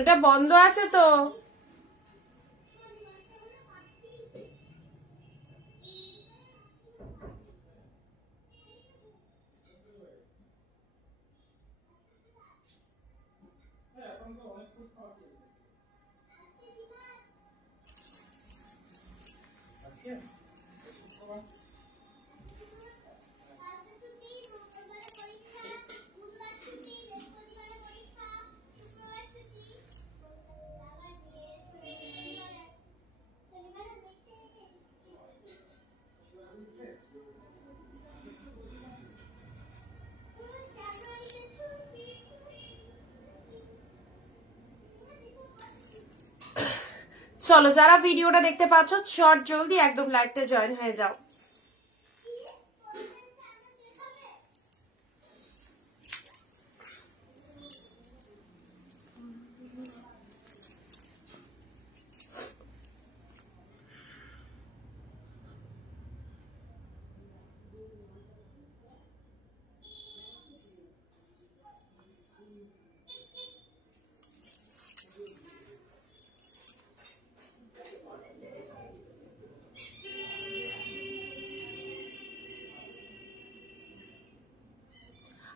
এটা বন্ধ আছে তো। চলো যারা ভিডিওটা দেখতে পাচ্ছ শর্ট জলদি একদম লাইভটা জয়েন হয়ে যাও।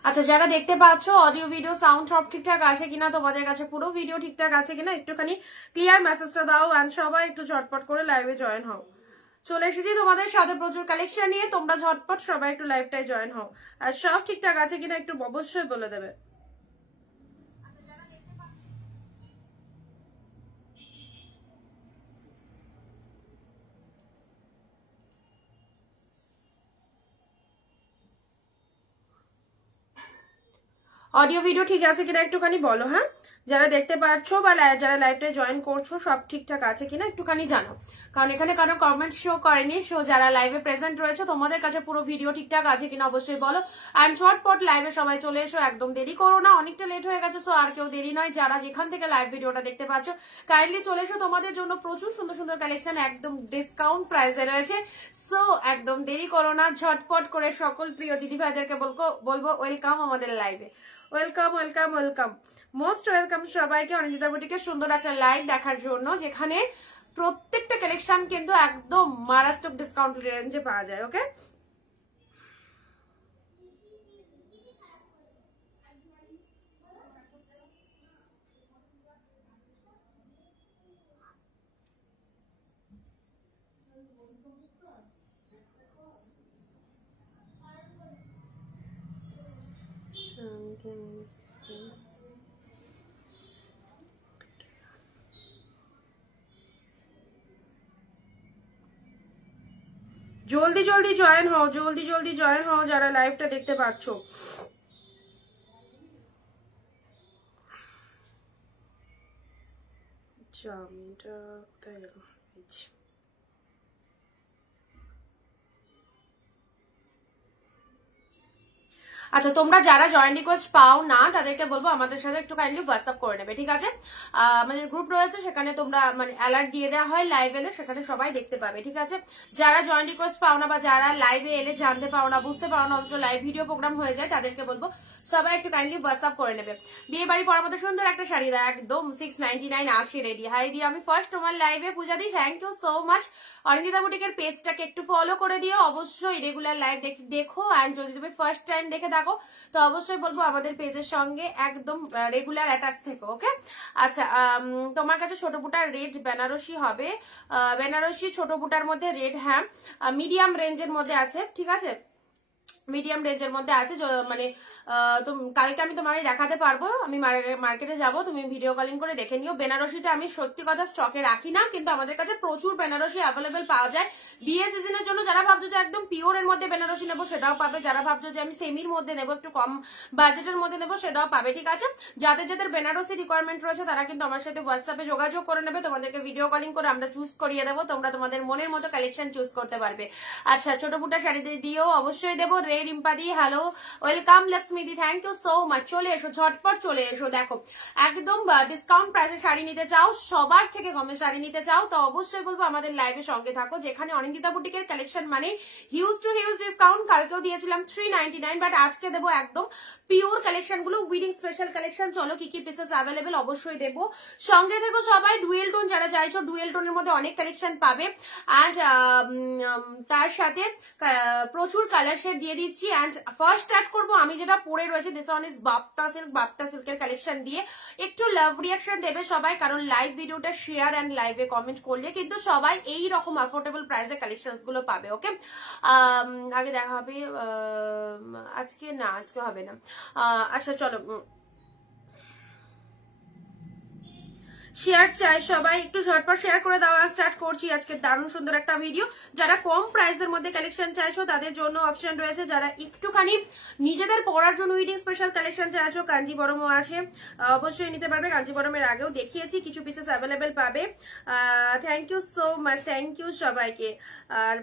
আচ্ছা যারা দেখতে পাচ্ছ অডিও ভিডিও সাউন্ড সব ঠিকঠাক আছে কিনা, তোমাদের কাছে পুরো ভিডিও ঠিকঠাক আছে কিনা একটুখানি ক্লিয়ার মেসেজটা দাও। এন্ড সবাই একটু ঝটপট করে লাইভে জয়েন হও। চলে এসেছি তোমাদের সাথে প্রচুর কালেকশন নিয়ে, তোমরা ঝটপট সবাই একটু লাইভটাই জয়েন হও। আর সব ঠিকঠাক আছে কিনা একটু অবশ্যই বলে দেবে। অডিও ভিডিও ঠিক আছে কিনা একটুখানি বলো। হ্যাঁ যারা দেখতে পাচ্ছ বা যারা লাইভটা জয়েন করছো সব ঠিকঠাক আছে কিনা একটুখানি জানো, কারণ এখানে কারো কমেন্ট শো করেনি। সো যারা লাইভে প্রেজেন্ট রয়েছে তোমাদের কাছে পুরো ভিডিও ঠিকঠাক আছে কিনা অবশ্যই বলো। অ্যান্ড ঝটপট লাইভে সবাই চলে এসো, একদম দেরি করো না, অনেকটা লেট হয়ে গেছে। সো আর কেউ দেরি নয়, যারা যেখান থেকে লাইভ ভিডিওটা দেখতে পাচ্ছ কাইন্ডলি চলে এসো, তোমাদের জন্য প্রচুর সুন্দর সুন্দর কালেকশন একদম ডিসকাউন্ট প্রাইসে রয়েছে। সো একদম দেরি করো না, ঝটপট করে সকল প্রিয় দিদি ভাইদেরকে বলবো ওয়েলকাম আমাদের লাইভে। Welcome welcome welcome, most welcome সবাইকে অনিন্দিতা বুটিকের সুন্দর একটা লাইভ দেখার জন্য, যেখানে প্রত্যেকটা কালেকশন কিন্তু একদম মারাত্মক ডিসকাউন্ট রেঞ্জে পাওয়া যায়। ওকে জলদি জলদি জয়েন হও, জলদি জলদি জয়েন হও যারা লাইভটা দেখতে পাচ্ছ। জামিটা কোথায় গেল? আচ্ছা তোমরা যারা জয়েন রিকোয়েস্ট পাও না তাদেরকে বলবো আমাদের সাথে একটু কাইন্ডলি হোয়াটসঅ্যাপ করে নেবে, ঠিক আছে? আমাদের গ্রুপ রয়েছে, সেখানে তোমরা মানে অ্যালার্ট দিয়ে দেওয়া হয় লাইভ এলে, সেখানে সবাই দেখতে পাবে, ঠিক আছে? যারা জয়েন রিকোয়েস্ট পাও না বা যারা লাইভে এলে জানতে পারো না, বুঝতে পারো না, অথচ লাইভ ভিডিও প্রোগ্রাম হয়ে যায়, তাদেরকে বলবো সবাই একটু কাইন্ডলি হোয়াটসঅ্যাপ করে নেবে। বিয়ে বাড়ি পরার মতো সুন্দর একটা শাড়ি দেয় একদম 699 আছে রেডি। হাই দিয়ে আমি ফার্স্ট তোমার লাইভে পূজা দিই, thank you so much. Anindita বুটিকের পেজটাকে একটু ফলো করে দিও, অবশ্যই রেগুলার লাইভ দেখো। অ্যান্ড যদি তুমি ফার্স্ট টাইম দেখে থাকো তো অবশ্যই বলবো আমাদের পেজের সঙ্গে একদম রেগুলার অ্যাটাচ থেকো। ওকে আচ্ছা তোমার কাছে ছোট বুটার রেড বেনারসি হবে, বেনারসি ছোট বুটার মধ্যে রেড, হ্যাঁ মিডিয়াম রেঞ্জের মধ্যে আছে, ঠিক আছে? মিডিয়াম রেঞ্জের মধ্যে আছে, মানে কালকে আমি তোমাকে দেখাতে পারবো, আমি মার্কেটে যাব, তুমি ভিডিও কলিং করে দেখে নিও। বেনারসিটা আমি সত্যি কথা স্টকে রাখি না, কিন্তু আমাদের কাছে প্রচুর বেনারসি অ্যাভেলেবেল পাওয়া যায় বিয়ে সিজনের জন্য। যারা ভাবছো যে একদম পিওরের মধ্যে বেনারসি নেবো সেটাও পাবে, যারা ভাবছো যে আমি সেমির মধ্যে নেবো, একটু কম বাজেটের মধ্যে নেবো সেটাও পাবে, ঠিক আছে? যাদের যাদের বেনারসি রিকোয়ারমেন্ট রয়েছে তারা কিন্তু আমার সাথে হোয়াটসঅ্যাপে যোগাযোগ করে নেবে, তোমাদেরকে ভিডিও কলিং করে আমরা চুজ করিয়ে দেবো, তোমরা তোমাদের মনের মতো কালেকশন চুজ করতে পারবে। আচ্ছা ছোট বুটা শাড়ি দিয়েও অবশ্যই দেবো। রে রিম্পাদি হ্যালো ওয়েলকাম, লক্ষ্মী মৌসুমিদি থ্যাংক ইউ সো মাচ। চলে এসো, ঝটপট চলে এসো। দেখো একদম ডিসকাউন্ট প্রাইসে শাড়ি নিতে চাও, সবার থেকে কমে শাড়ি নিতে চাও, তো অবশ্যই বলবো আমাদের লাইভে সঙ্গে থাকো, যেখানে অনিন্দিতা বুটিকের কালেকশন মানে হিউজ টু হিউজ ডিসকাউন্ট। কালকেও দিয়েছিলাম 399, বাট আজকে দেবো একদম পিওর কালেকশন গুলো, উইডিং স্পেশাল কালেকশন। চলো কি কি পিসেস অ্যাভেলেবেল অবশ্যই দেবো, সঙ্গে থেকো সবাই। ডুয়েল টোন যারা চাইছো, ডুয়েল টোনের মধ্যে অনেক কালেকশন পাবে, অ্যান্ড তার সাথে প্রচুর কালার শেড দিয়ে দিচ্ছি। অ্যান্ড ফার্স্ট স্টার্ট করবো আমি যেটা পরে রয়েছে, দিস ওয়ান ইজ বাপ্তা সিল্কের কালেকশন দিয়ে। একটু লাভ রিয়াকশন দেবে সবাই, কারণ লাইভ ভিডিওটা শেয়ার অ্যান্ড লাইভে কমেন্ট করলে কিন্তু সবাই এই রকম অ্যাফোর্ডেবল প্রাইসে কালেকশন গুলো পাবে। ওকে, আগে দেখা হবে, আজকে না, আজকে হবে না। আচ্ছা চলো, শেয়ার চাই সবাই, একটু ঝটপট শেয়ার করে দেওয়া। স্টার্ট করছি আজকে দারুণ সুন্দর একটা ভিডিও। যারা কম প্রাইসের মধ্যে কালেকশন চাইছো তাদের জন্য অপশন রয়েছে, যারা একটুখানি নিজেদের পরার জন্য উইডিং স্পেশাল কালেকশন চাইছো, কাঞ্জিবরমও আছে, অবশ্যই নিতে পারবে। কাঞ্জিবরমের আগেও দেখিয়েছি, কিছু পিসেস অ্যাভেলেবেল পাবে। Thank you so much, thank you সবাইকে। আর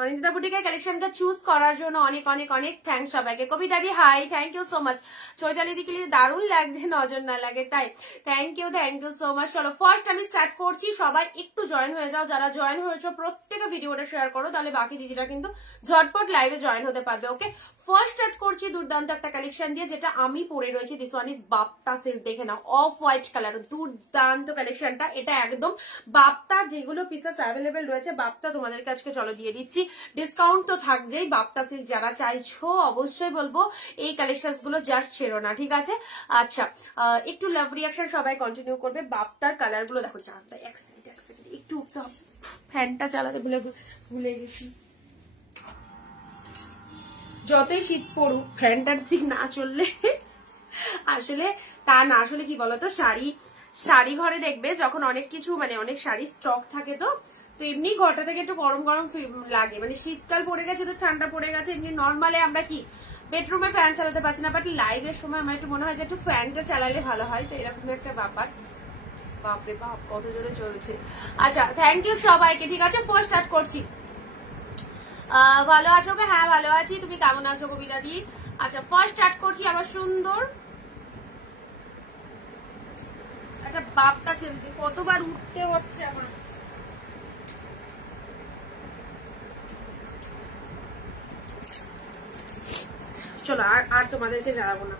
অনিন্দিতা বুটিকের কালেকশনটা চুজ করার জন্য অনেক অনেক অনেক থ্যাংক সবাইকে। কবিতাদি hi, thank you so much. Chaitali দিকে দারুণ লাগছে, নজর না লাগে তাই, থ্যাংক ইউ সো মাচ। চলো ফার্স্ট আমি স্টার্ট করছি, সবাই একটু জয়েন হয়ে যাও, যারা জয়েন হয়েছো প্রত্যেকে ভিডিওটা শেয়ার করো, তাহলে বাকি দিদিরা কিন্তু ঝটপট লাইভে জয়েন হতে পারবে। ওকে, ফার্স্ট স্টার্ট করছি দুর্দান্ত একটা কালেকশন দিয়ে, যেটা আমি পরে রয়েছি। This one is Bapta silk, দেখে নাও, অফ হোয়াইট কালার, দুর্দান্ত কালেকশনটা। এটা একদম বাপ্তা, যেগুলো পিসেস অ্যাভেলেবেল রয়েছে বাপ্তা তোমাদেরকে আজকে চলো দিয়ে দিচ্ছি। ডিসকাউন্ট তো থাকছেই। বাপ্তা সিল্ক যারা চাইছো অবশ্যই বলবো এই কালেকশন গুলো জাস্ট ছেড়ো না, ঠিক আছে? আচ্ছা, একটু লাভ রিয়াকশন সবাই কন্টিনিউ করবে। বাপ্তার কালার গুলো দেখো, চারটা এক সেকেন্ড একটু ফ্যানটা চালাতে ভুলে গেছি। যতই শীত পড়ুক ফ্যানটা ঠিক না চললে আসলে তা না, আসলে কি বলতো, শাড়ি ঘরে দেখবে যখন অনেক কিছু মানে অনেক শাড়ি স্টক থাকে, তো এমনি ঘরটা থেকে একটু গরম গরম লাগে, মানে শীতকাল পড়ে গেছে তো ঠান্ডা পড়ে গেছে। এমনি নর্মালে আমরা কি বেডরুমে ফ্যান চালাতে পারছি না, বাট লাইভের সময় আমার একটু মনে হয় যে একটু ফ্যানটা চালালে ভালো হয়, তো এরকম একটা ব্যাপার। বাপরে বাপ কত জোরে চলছে। আচ্ছা, থ্যাংক ইউ সবাইকে। ঠিক আছে, ফার্স্ট স্টার্ট করছি। ভালো আছো? হ্যাঁ ভালো আছি, তুমি কেমন আছো কবিতা দি? আচ্ছা, ফার্স্ট স্টার্ট করছি আমার সুন্দর একটা বাপ্তা সিল্কে। কতবার উঠতে হচ্ছে আমার। চলো আর তোমাদেরকে জানাবো না,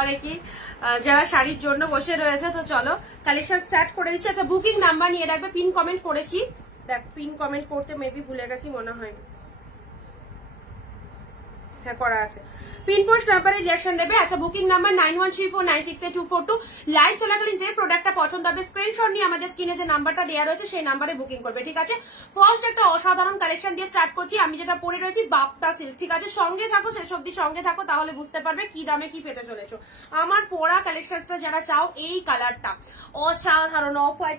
অনেকেই যারা শাড়ির জন্য বসে রয়েছে, তো চলো কালেকশন স্টার্ট করে দিচ্ছি। আচ্ছা, বুকিং নাম্বার নিয়ে রাখবে, পিন কমেন্ট করেছি, দেখ পিন কমেন্ট করতে মেবি ভুলে গেছি মনে হয়, হ্যাঁ করা আছে। পিন পোস্ট নাম্বারে রিঅ্যাকশন দেবে। আচ্ছা, বুকিং নাম্বার 9134968242। লাইভ চলাকালীন যে প্রোডাক্টটা পছন্দ হবে স্ক্রিনশট নিয়ে আমাদের স্ক্রিনে যে নাম্বারটা দেওয়া রয়েছে সেই নাম্বারে বুকিং করবে, ঠিক আছে? ফার্স্ট একটা অসাধারণ কালেকশন দিয়ে স্টার্ট করছি। আমি যেটা পরে রয়েছি বাপ্তা সিল্ক, ঠিক আছে? সঙ্গে থাকো, শেষ অব্দি সঙ্গে থাকো, তাহলে বুঝতে পারবে কি দামে কি পেতে চলেছো। আমার পরা কালেকশনটা যারা চাও, এই কালারটা অসাধারণ, অফ হোয়াইট,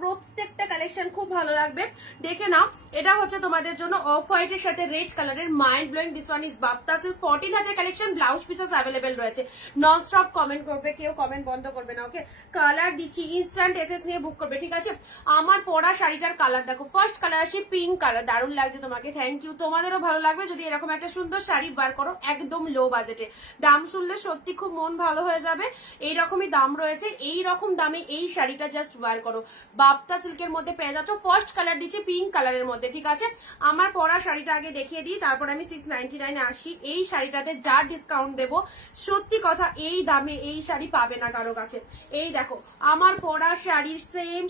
প্রত্যেকটা কালেকশন খুব ভালো লাগবে, দেখে নাও। এটা হচ্ছে তোমাদের জন্য অফ হোয়াইটের সাথে রেড কালারের mind blowing. This one is Bapta silk, 14 হাতের কালেকশন, ব্লাউজ পিসেস অ্যাভেলেবেল রয়েছে। নন স্টপ কমেন্ট করবে, কেউ কমেন্ট বন্ধ করবে না। ওকে, কালার দিচ্ছি, ইনস্ট্যান্ট এসএস নিয়ে বুক করবে, ঠিক আছে? আমার পরা শাড়িটার কালার দেখো, ফার্স্ট কালার আসি পিঙ্ক কালার, দারুণ লাগছে তোমাকে, থ্যাংক ইউ। তোমাদেরও ভালো লাগবে যদি এরকম একটা সুন্দর শাড়ি বার করো, একদম লো বাজেটে। দাম শুনলে সত্যি খুব মন ভালো হয়ে যাবে, এইরকমই দাম রয়েছে, এই রকম দামে এই শাড়িটা জাস্ট বার করো। বাপ্তা সিল্কের মধ্যে পেয়ে যাচ্ছ। ফার্স্ট কালার দিচ্ছি পিঙ্ক কালারের মধ্যে, ঠিক আছে? আমার পরা শাড়িটা আগে দেখিয়ে দিই, তারপর আমি 699 আসি। এই শাড়িটাতে যা ডিসকাউন্ট দেবো, সত্যি কথা এই দামে এই শাড়ি পাবে না কারো কাছে। এই দেখো আমার পরা শাড়ির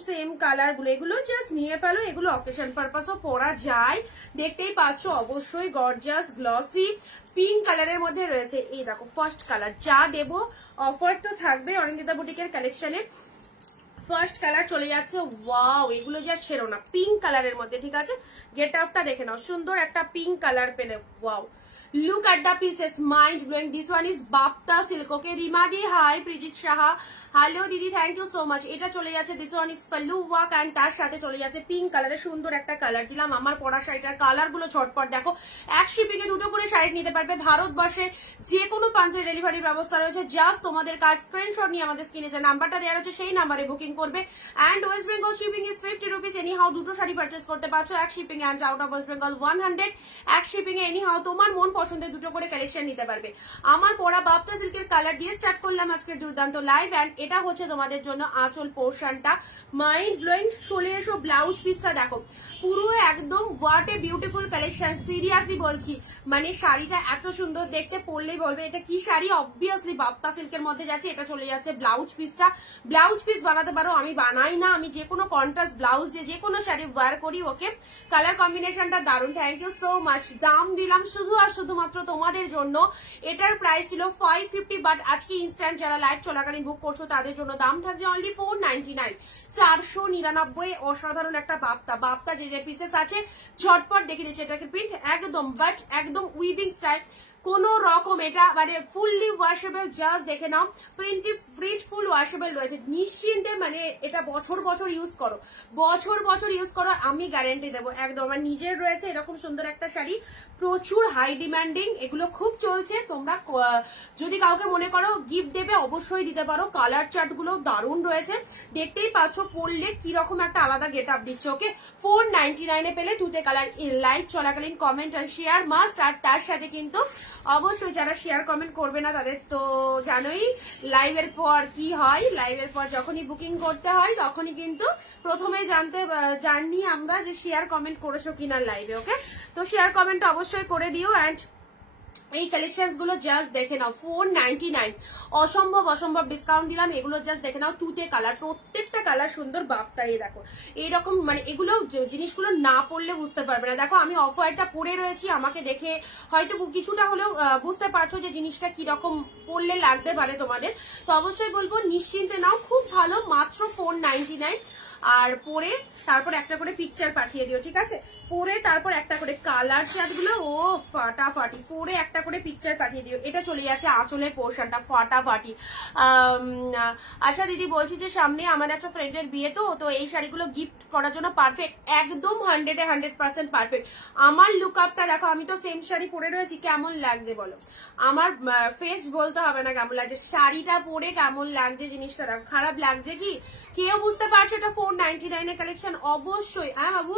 সেম কালার গুলো, এগুলো জাস্ট নিয়ে ফেলো, এগুলো অকেশন পারপাসও পরা যায়, দেখতেই পাচ্ছ। অবশ্যই গর্জিয়াস গ্লসি পিঙ্ক কালারের মধ্যে রয়েছে। এই দেখো ফার্স্ট কালার, যা দেবো অফার তো থাকবে অনিন্দিতা বুটিকের কালেকশনে। ফার্স্ট কালার চলে যাচ্ছে, ওয়াও, এগুলো জাস্ট ছেড়ো না, পিঙ্ক কালারের মধ্যে, ঠিক আছে? গেট আপটা দেখে নাও, সুন্দর একটা পিঙ্ক কালার পেলে, wow, look at the pieces, mind blowing. This one is Bapta silk. Okay, Rima di hi, Prijit Saha hello দিদি, থ্যাংক ইউ সো মাচ। এটা চলে যাচ্ছে, this one is pallu work, and তার সাথে চলে যাচ্ছে পিঙ্ক কালারের সুন্দর একটা কালার দিলাম। আমার পরা শাড়িটার কালার গুলো ছটপট দেখো, এক শিপিং এ দুটো করে শাড়ি নিতে পারবে। ভারতবর্ষে যে কোনো প্রান্তের ডেলিভারির ব্যবস্থা রয়েছে, জাস্ট তোমাদের কাজ স্ক্রিনশট নিয়ে আমাদের স্ক্রিনে যে নাম্বারটা দেওয়া রয়েছে সেই নাম্বারে বুকিং করবে। And West Bengal shipping is 50 rupees, any how দুটো শাড়ি পার্চেস করতে পারছো। এক shipping, and out of West Bengal 100। এক শিপিং এ এনি হাউ তোমার মন পছন্দের দুটো করে কালেকশন নিতে পারবে। আমার পরা বাপ্তা সিল্কের কালার দিয়ে স্টার্ট করলাম আজকের দুর্দান্ত লাইভ, অ্যান্ড এটা হচ্ছে তোমাদের জন্য আঁচল পোর্শনটা। Mind blowing. চলে এসো ব্লাউজ পিসটা দেখো, পুরো একদম what a beautiful collection. Seriously বলছি, মানে শাড়িটা এত সুন্দর দেখতে, পরলেই বলবে এটা কি শাড়ি। অবভিয়াসলি বাপ্তা সিল্কের মধ্যে যাচ্ছে। এটা চলে যাচ্ছে ব্লাউজ পিসটা। ব্লাউজ পিস বানাতে পারো, আমি বানাই না, আমি যে কোনো কন্ট্রাস্ট ব্লাউজ দিয়ে যে কোনো শাড়ি ওয়্যার করি। ওকে, কালার কম্বিনেশনটা দারুণ। Thank you so much. দাম দিলাম শুধু আর শুধুমাত্র তোমাদের জন্য। এটার প্রাইস ছিল 550, বাট আজকে ইনস্ট্যান্ট যারা লাইভ চলাকালীন বুক করছো তাদের জন্য দাম থাকছে অনলি 499, 499। অসাধারণ একটা বাপ্তা। বাপ্তা যে পিসেস আছে ঝটপট দেখে নিচ্ছে। এটাকে প্রিন্ট একদম বাট একদম উইভিং স্টাইল, কোন রকম এটা মানে ফুললি ওয়াশেবল। জাস্ট দেখে নাও, প্রিন্ট ফুল ওয়াশেবল রয়েছে নিশ্চিন্তে। মানে এটা বছর বছর ইউজ করো, বছর বছর ইউজ করো, আমি গ্যারেন্টি দেবো একদম। আমার নিজের রয়েছে এরকম সুন্দর একটা শাড়ি, প্রচুর হাই ডিমান্ডিং, এগুলো খুব চলছে। তোমরা যদি কাউকে মনে করো গিফট দেবে অবশ্যই দিতে পারো। কালার চার্ট গুলো দারুণ রয়েছে, দেখতেই পাচ্ছ পরলে কিরকম একটা আলাদা গেট আপ দিচ্ছে। ওকে, 499 এ পেলে দুটো কালার। লাইভ চলাকালীন কমেন্ট আর শেয়ার মাস্ট। আর তার সাথে কিন্তু অবশ্যই যারা শেয়ার কমেন্ট করবে না তাদের তো জানোই লাইভের পর কি হয়। লাইভের পর যখনই বুকিং করতে হয় তখনই কিন্তু প্রথমে জানি আমরা যে শেয়ার কমেন্ট করেছো কিনা লাইভে। ওকে, তো শেয়ার কমেন্ট অবশ্যই করে দিও। অ্যান্ড এই কালেকশনস গুলো জাস্ট দেখে নাও, 499, অসম্ভব অসম্ভব ডিসকাউন্ট দিলাম। এগুলো জাস্ট দেখে নাও, তুতে কালার, প্রত্যেকটা কালার সুন্দর। বাপ্তারি দেখো এইরকম, মানে এগুলো জিনিসগুলো না পড়লে বুঝতে পারবে না। দেখো আমি অফ হোয়াইটটা পরে রয়েছি, আমাকে দেখে হয়তো কিছুটা হলেও বুঝতে পারছো যে জিনিসটা কিরকম পড়লে লাগতে পারে তোমাদের। তো অবশ্যই বলবো নিশ্চিন্তে নাও, খুব ভালো, মাত্র 499। আর পরে তারপর একটা করে পিকচার পাঠিয়ে দিও, ঠিক আছে? পরে তারপর একটা করে কালার চার্টগুলো ও ফাটাফাটি, পরে একটা করে পিকচার পাঠিয়ে দিও। এটা চলে যাচ্ছে আঁচলের পোর্শনটা, ফাটাফাটি। আশা দিদি বলছি যে সামনে আমার একটা ফ্রেন্ডের বিয়ে, তো এই শাড়িগুলো গিফট করার জন্য পারফেক্ট, একদম 100% পারফেক্ট। আমার লুক আপটা দেখো, আমি তো সেম শাড়ি পরে রয়েছি, কেমন লাগছে বলো? আমার ফেস বলতে হবে না কেমন লাগছে, শাড়িটা পরে কেমন লাগছে জিনিসটা দেখো। খারাপ লাগছে কি? কেউ বুঝতে পারছো এটা 499 এর কালেকশন? অবশ্যই। হ্যাঁ বাবু,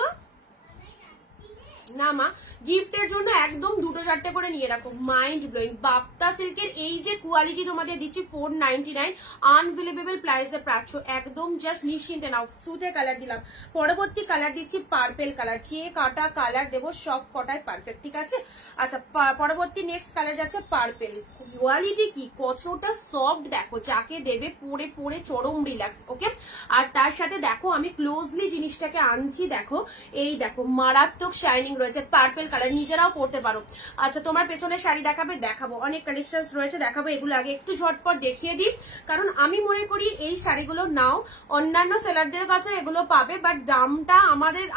না মা, গিফটের জন্য একদম দুটো চারটে করে নিয়ে রাখো। মাইন্ড ব্লোয়িং বাপ্তা সিল্কের এই যে কোয়ালিটি তোমাদের দিচ্ছি 499, আনবিলিভেবল প্রাইসে পাচ্ছ একদম। জাস্ট নিশ্চিন্তে নাও। সুটে কালার দিলাম, পরবর্তী কালার দিচ্ছি পার্পেল কালার। যে কাটা কালার দেবো সব কটাই পারফেক্ট, ঠিক আছে? আচ্ছা, পরবর্তী নেক্সট কালার যাচ্ছে পার্পেল। কোয়ালিটি কি কতটা সফট দেখো, যাকে দেবে পরে পরে চরম রিল্যাক্স। ওকে, আর তার সাথে দেখো আমি ক্লোজলি জিনিসটাকে আনছি, দেখো এই দেখো মারাত্মক শাইনিং রয়েছে, পার্পেল কালার, নিজেরাও পরতে পারো। আচ্ছা, তোমার পেছনে শাড়ি দেখাবো, অনেক কালেকশন রয়েছে দেখাবো। এগুলো আগে একটু ঝটপট দেখিয়ে দিই, কারণ আমি মনে করি এই শাড়িগুলো নাও, অন্যান্য সেলারদের কাছে এগুলো পাবে, বাট দামটা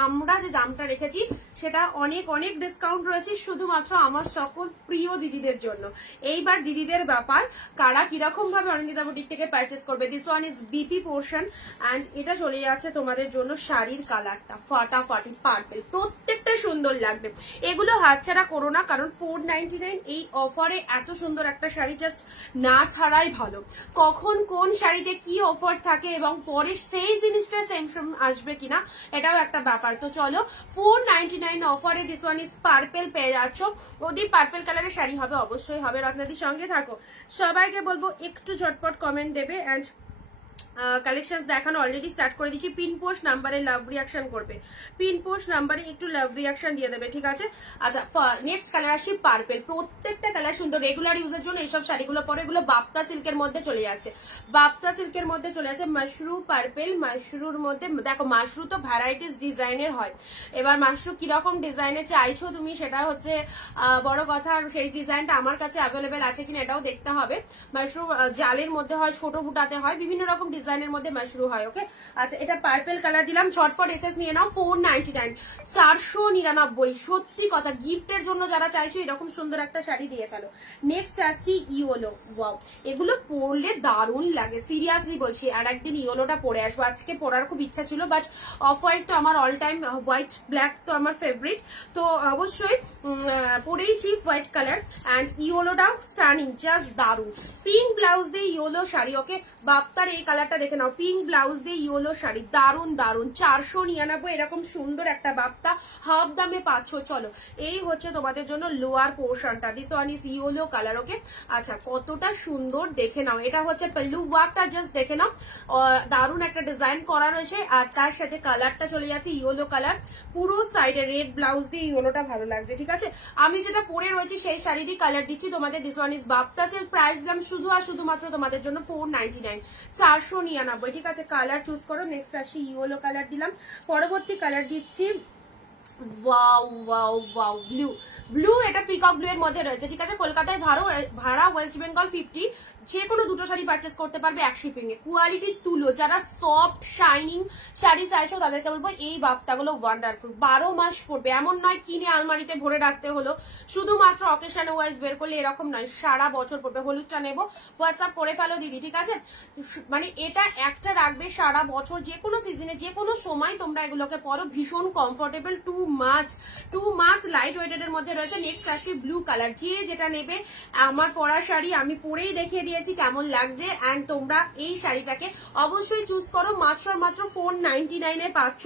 আমরা যে দামটা রেখেছি সেটা অনেক অনেক ডিসকাউন্ট রয়েছে শুধুমাত্র আমার সকল প্রিয় দিদিদের জন্য। এইবার দিদিদের ব্যাপার, কারা কিরকম ভাবে অনিন্দিতা বুটিক থেকে পারচেস করবে। This one is BP portion, and এটা চলে যাচ্ছে তোমাদের জন্য শাড়ির কালারটা ফাটাফাটি পার্পেল, প্রত্যেকটা সুন্দর লাগবে। এগুলো হাতছাড়া করো না, কারণ 499 এই অফারে এত সুন্দর একটা শাড়ি জাস্ট না ছাড়াই ভালো। কখন কোন শাড়িতে কি অফার থাকে এবং পরে সেই জিনিসটা সেম আসবে কিনা এটাও একটা ব্যাপার। তো চলো, 499 অফারে দিস ওয়ান ইজ পার্পেল পেয়ে যাচ্ছ। ওদি পার্পেল কালারের শাড়ি হবে, অবশ্যই হবে। রত্নাদির সঙ্গে থাকো। সবাইকে বলবো একটু ঝটপট কমেন্ট দেবে, অ্যান্ড কালেকশন দেখানো অলরেডি স্টার্ট করে দিচ্ছি। পিন পোস্ট নাম্বারে লাভ রিয়াকশন করবে, পিন পোস্ট নাম্বারে একটু লাভ রিয়াকশন দিয়ে দেবে, ঠিক আছে? আচ্ছা, নেক্সট কালার আসি পার্পেল। প্রত্যেকটা কালার সুন্দর, রেগুলার ইউজের জন্য এইসব শাড়িগুলো পরে। এগুলো বাপ্তা সিল্কের মধ্যে চলে যাচ্ছে, বাপ্তা সিল্কের মধ্যে চলে যাচ্ছে। মাশরু পার্পেল, মাশরুর মধ্যে দেখো, মাশরু তো ভ্যারাইটিস ডিজাইনের হয়। এবার মাশরু কিরকম ডিজাইনে চাইছো তুমি, সেটা হচ্ছে বড় কথা। আর সেই ডিজাইনটা আমার কাছে অ্যাভেলেবেল আছে কিনা এটাও দেখতে হবে। মাশরু জালের মধ্যে হয়, ছোট বুটাতে হয়, বিভিন্ন রকম ডিজাইনের মধ্যে মাশরু হয়। ওকে, আচ্ছা, এটা পার্পেল কালার দিলাম। ঝটপট এসএস নিয়ে নাও, 499, 499। সত্যি কথা, গিফটের জন্য যারা চাইছো এরকম সুন্দর একটা শাড়ি দিয়ে ফেলো। নেক্সট আসছি ইয়েলো। ওয়াও, এগুলো পরলে দারুণ লাগে, সিরিয়াসলি বলছি। আর একদিন ইয়েলোটা পরে আসবো, আজকে পরার খুব ইচ্ছা ছিল, বাট অফ হোয়াইট তো আমার অল টাইম, হোয়াইট ব্ল্যাক তো আমার ফেভারিট, তো অবশ্যই পরেইছি হোয়াইট কালার। অ্যান্ড ইয়েলোটাও স্টানিং, জাস্ট দারুণ। পিঙ্ক ব্লাউজ দিয়ে ইয়েলো শাড়ি। ওকে, বাপ্তার এই কালারটা কালারটা দেখে নাও, পিঙ্ক ব্লাউজ দিয়ে ইয়েলো শাড়ি, দারুন দারুন, 499 এরকম সুন্দর একটা বাপ্তা হাফ দামে পাচ্ছ। চলো এই হচ্ছে তোমাদের জন্য লোয়ার পোর্শনটা, this one is yellow colour. Okay, আচ্ছা কতটা সুন্দর দেখে নাও, এটা হচ্ছে পেলু ওয়ার্কটা, জাস্ট দেখে নাও, দারুন একটা ডিজাইন করা রয়েছে। আর তার সাথে কালারটা চলে যাচ্ছে ইয়েলো কালার, পুরো সাইডে রেড ব্লাউজ দিয়ে ইয়েলোটা ভালো লাগছে। ঠিক আছে, আমি যেটা পরে রয়েছি সেই শাড়িরই কালার দিচ্ছি তোমাদের। This one is Bapta sale, price দাম শুধু আর শুধুমাত্র তোমাদের জন্য 499, 499। ঠিক আছে, কালার চুজ করো। নেক্সট আসি, ইয়েলো কালার দিলাম, পরবর্তী কালার দিচ্ছি wow wow wow blue. Blue এটা পিকক ব্লু এর মধ্যে রয়েছে। ঠিক আছে, কলকাতায় ভাড়া ওয়েস্ট বেঙ্গল 50, যে কোনো দুটো শাড়ি পারচেস করতে পারবে এক শিপিং এ। কোয়ালিটির তুলো, যারা সফট শাইনিং শাড়ি চাইছো তাদেরকে বলবো এই বাপ্তাগুলো ওয়ান্ডারফুল, 12 মাস পরবে। এমন নয় কিনে আলমারিতে ভরে রাখতে হলো, শুধুমাত্র অকেশনে ওয়াইজ বের করলে, এরকম নয়, সারা বছর পরবে। হলুদটা নেবো, হোয়াটসঅ্যাপ করে ফেলো দিদি। ঠিক আছে, মানে এটা একটা রাখবে সারা বছর, যে কোনো সিজনে যে কোনো সময় তোমরা এগুলোকে পরো, ভীষণ comfortable, too much light weighted এর মধ্যে রয়েছে। নেক্সট আসি ব্লু কালার, যে যেটা নেবে, আমার পরা শাড়ি আমি পরেই দেখিয়ে দিয়েছি কেমন লাগছে। এন্ড তোমরা এই শাড়িটাকে অবশ্যই চুজ করো, মাত্র 499 এ পাচ্ছ,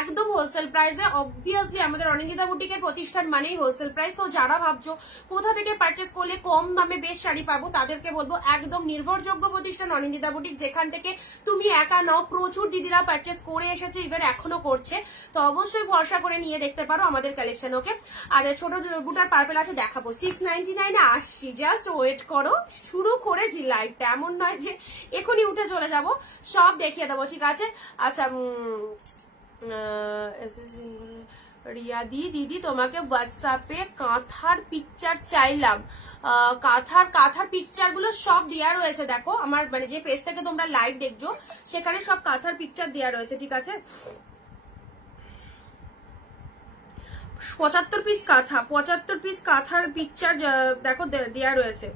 একদম হোলসেল প্রাইসে। অবভিয়াসলি আমাদের অনিন্দিতা বুটিকের প্রতিষ্ঠান মানেই হোলসেল প্রাইস। তো যারা ভাবছো কোথা থেকে পারচেস করলে কম দামে বেশ শাড়ি পাবো, তাদেরকে বলবো একদম নির্ভরযোগ্য প্রতিষ্ঠান অনিন্দিতা বুটিক, যেখান থেকে তুমি একা নাও, প্রচুর দিদিরা পারচেস করে এসেছে, ইভেন এখনো করছে। তো অবশ্যই ভরসা করে নিয়ে দেখতে পারো আমাদের কালেকশন। ওকে, আর ছোট বুটার পার্পেল আছে, দেখাবো 699 এ আসছি, জাস্ট ওয়েট করো। শুরু করেছি লাইভটা, এমন নয় যে এখনই উঠে চলে যাব, সব দেখিয়ে দেবো। ঠিক আছে, আচ্ছা রিয়াদি দিদি তোমাকে হোয়াটসঅ্যাপে কাঁথার পিকচার চাইলাম। কাঁথার পিকচার গুলো সব দেওয়া রয়েছে, দেখো আমার মানে যে পেজ থেকে তোমরা লাইভ দেখছো সেখানে সব কাঁথার পিকচার দেওয়া রয়েছে। ঠিক আছে, 75 পিস কাঁথার পিকচার দেখো দেওয়া রয়েছে।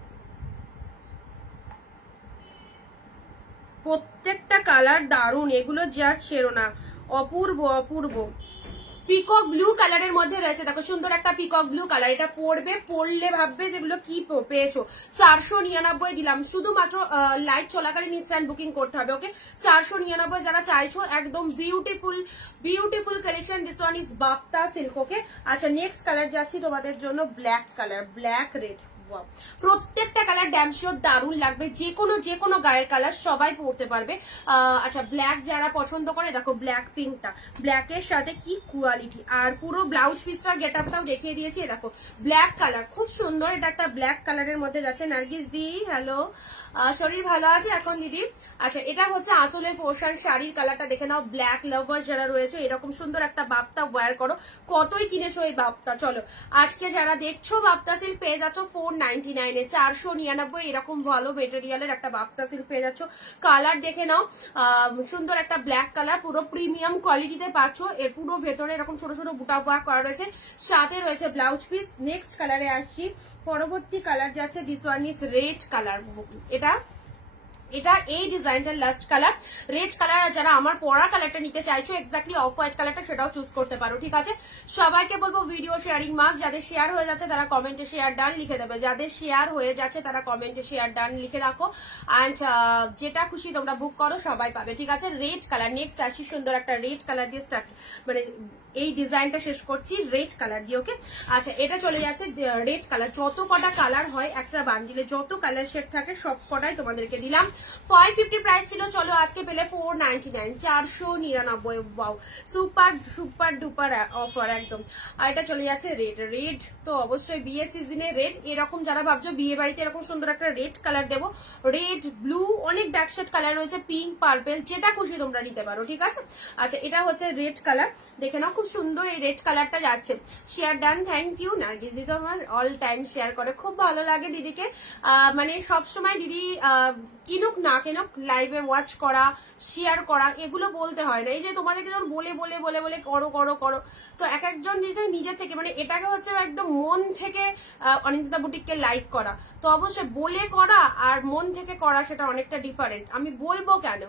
প্রত্যেকটা কালার দারুন, এগুলো জাস্ট ছেড়ো না, অপূর্ব অপূর্ব। পিকক ব্লু কালারের মধ্যে রয়েছে, দেখো সুন্দর একটা পিকক ব্লু কালার, এটা পরলে ভাববে যেগুলো কি পেয়েছো। 499 দিলাম, শুধুমাত্র লাইভ চলাকালীন ইনস্ট্যান্ট বুকিং করতে হবে। ওকে, 499 যারা চাইছো, একদম beautiful collection. This one is Bapta silk. Okay, আচ্ছা নেক্সট কালার যাচ্ছি তোমাদের জন্য, ব্ল্যাক কালার, ব্ল্যাক রেড। প্রত্যেকটা কালার ড্যামশিওর দারুণ লাগবে, যে কোনো গায়ের কালার সবাই পরতে পারবে। আচ্ছা ব্ল্যাক যারা পছন্দ করে, দেখো ব্ল্যাক পিঙ্কটা, ব্ল্যাকের সাথে কি কোয়ালিটি, আর পুরো ব্লাউজ পিসটার গেট আপটাও দেখিয়ে দিয়েছি। দেখো ব্ল্যাক কালার খুব সুন্দর, এটা একটা ব্ল্যাক কালারের মধ্যে যাচ্ছে। নার্গিস দি হ্যালো, শরীর ভালো আছে এখন দিদি। আচ্ছা এটা হচ্ছে আঁচলের পোর্শন, শাড়ির কালারটা দেখে নাও। ব্ল্যাক লাভার যারা রয়েছে, এরকম সুন্দর একটা বাপ্তা ওয়্যার করো। কতই কিনেছো এই বাপ্তা, চলো আজকে যারা দেখছো বাপ্তা সিল্ক পেয়ে যাচ্ছ 499 এ, 499 এরকম ভালো মেটেরিয়ালের একটা বাপ্তা সিল্ক পেয়ে যাচ্ছ। কালার দেখে নাও, সুন্দর একটা ব্ল্যাক কালার, পুরো প্রিমিয়াম কোয়ালিটিতে পাচ্ছ। এর পুরো ভেতরে এরকম ছোট ছোট বুটা ওয়ার্ক করা রয়েছে, সাথে রয়েছে ব্লাউজ পিস। নেক্সট কালারে আসছি, পরবর্তী কালার যাচ্ছে this one is red colour. এটা এই ডিজাইনটার লাস্ট কালার রেড কালার। আর যারা আমার পরা কালারটা নিতে চাইছো, এক্স্যাক্টলি অফ হোয়াইট কালারটা, সেটাও চুজ করতে পারো। ঠিক আছে, সবাইকে বলবো ভিডিও শেয়ারিং মাস্ট, যাদের শেয়ার হয়ে যাচ্ছে তারা কমেন্টে শেয়ার ডান লিখে দেবে, যাদের শেয়ার হয়ে যাচ্ছে তারা কমেন্টে শেয়ার ডান লিখে রাখো। অ্যান্ড যেটা খুশি তোমরা বুক করো, সবাই পাবে। ঠিক আছে, রেড কালার। নেক্সট আসি সুন্দর একটা রেড কালার দিয়ে স্টার্ট, মানে এই ডিজাইনটা শেষ করছি রেড কালার দিয়ে। ওকে, আচ্ছা এটা চলে যাচ্ছে রেড কালার। যত কটা কালার হয় একটা বান্ডিলে, যত কালার শেড থাকে সব কটাই তোমাদেরকে দিলাম। 550 প্রাইস ছিল, চলো আজকে পেলে 499, 499। ওয়াও, সুপার ডুপার অফার একদম। আর এটা চলে যাচ্ছে রেড তো অবশ্যই বিয়ে সিজনে রেড, এরকম যারা ভাবছো বিয়ে বাড়িতে এরকম সুন্দর একটা রেড কালার দেবো, রেড ব্লু অনেক ব্যাক শেড কালার রয়েছে, পিঙ্ক পার্পেল, যেটা খুশি তোমরা নিতে পারো। ঠিক আছে, আচ্ছা এটা হচ্ছে রেড কালার, দেখে নাও খুব সুন্দর এই রেড কালারটা যাচ্ছে। Share done, thank you. Nargis দিদি আমার অল টাইম শেয়ার করে, খুব ভালো লাগে দিদিকে, মানে সবসময় দিদি কিনুক না কিনুক লাইভে ওয়াচ করা, শেয়ার করা, এগুলো বলতে হয় না। এই যে তোমাদেরকে যখন বলে বলে বলে বলে করো করো করো, তো এক একজন নিজের থেকে, মানে এটাকে হচ্ছে একদম মন থেকে অনিন্দিতা বুটিককে লাইক করা। তো অবশ্যই বলে করা আর মন থেকে করা সেটা অনেকটা ডিফারেন্ট। আমি বলবো কেন,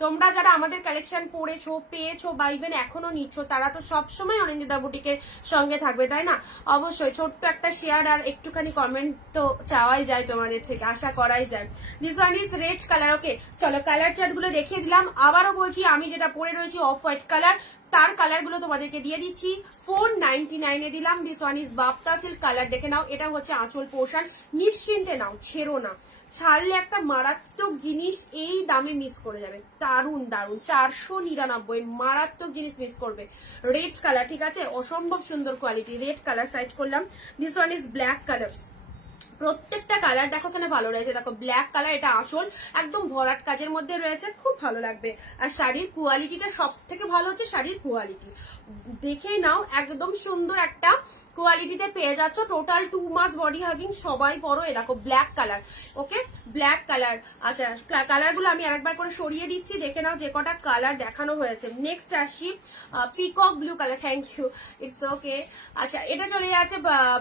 তো তোমরা যারা আমাদের কালেকশন পড়েছো, পেয়েছো বা ইভেন এখনো নিচ্ছ, তারা তো সবসময় অনিন্দিতা বুটিকের সঙ্গে থাকবে, তাই না? অবশ্যই ছোট্ট একটা শেয়ার আর একটুখানি কমেন্ট তো চাওয়াই যায় তোমাদের থেকে, আশা করাই যায়। This one is red colour. Okay, চলো কালার চার্ট গুলো দেখিয়ে দিলাম। আবারও বলছি, আমি যেটা পরে রয়েছি অফ হোয়াইট কালার, তার কালার গুলো তোমাদেরকে দিয়ে দিচ্ছি 499 এ দিলাম। This one is Bapta silk colour, দেখে নাও। এটা হচ্ছে আঁচল পোর্শন, নিশ্চিন্তে নাও, ছেড়ো না। ছাড়লে একটা মারাত্মক জিনিস এই দামে মিস করে যাবে। দারুন দারুন, 499, মারাত্মক জিনিস মিস করবে। রেড কালার, ঠিক আছে, অসম্ভব সুন্দর কোয়ালিটি। রেড কালার সাইজ করলাম। This one is black colour. প্রত্যেকটা কালার দেখো কেন ভালো রয়েছে, দেখো ব্ল্যাক কালার, এটা আঁচল একদম ভরাট কাজের মধ্যে রয়েছে, খুব ভালো লাগবে। আর শাড়ির কোয়ালিটিটা সব থেকে ভালো হচ্ছে শাড়ির কোয়ালিটি, দেখেই নাও, একদম সুন্দর একটা কোয়ালিটিতে পেয়ে যাচ্ছ। টোটাল 2 মাস বডি হাগিং, সবাই পরো। এ দেখো ব্ল্যাক কালার। ওকে, ব্ল্যাক কালার। আচ্ছা, কালার গুলো আমি আরেকবার করে সরিয়ে দিচ্ছি, দেখে নাও যে কটা কালার দেখানো হয়েছে। নেক্সট আসছি peacock blue colour. Thank you, it's okay. আচ্ছা, এটা চলে যাচ্ছে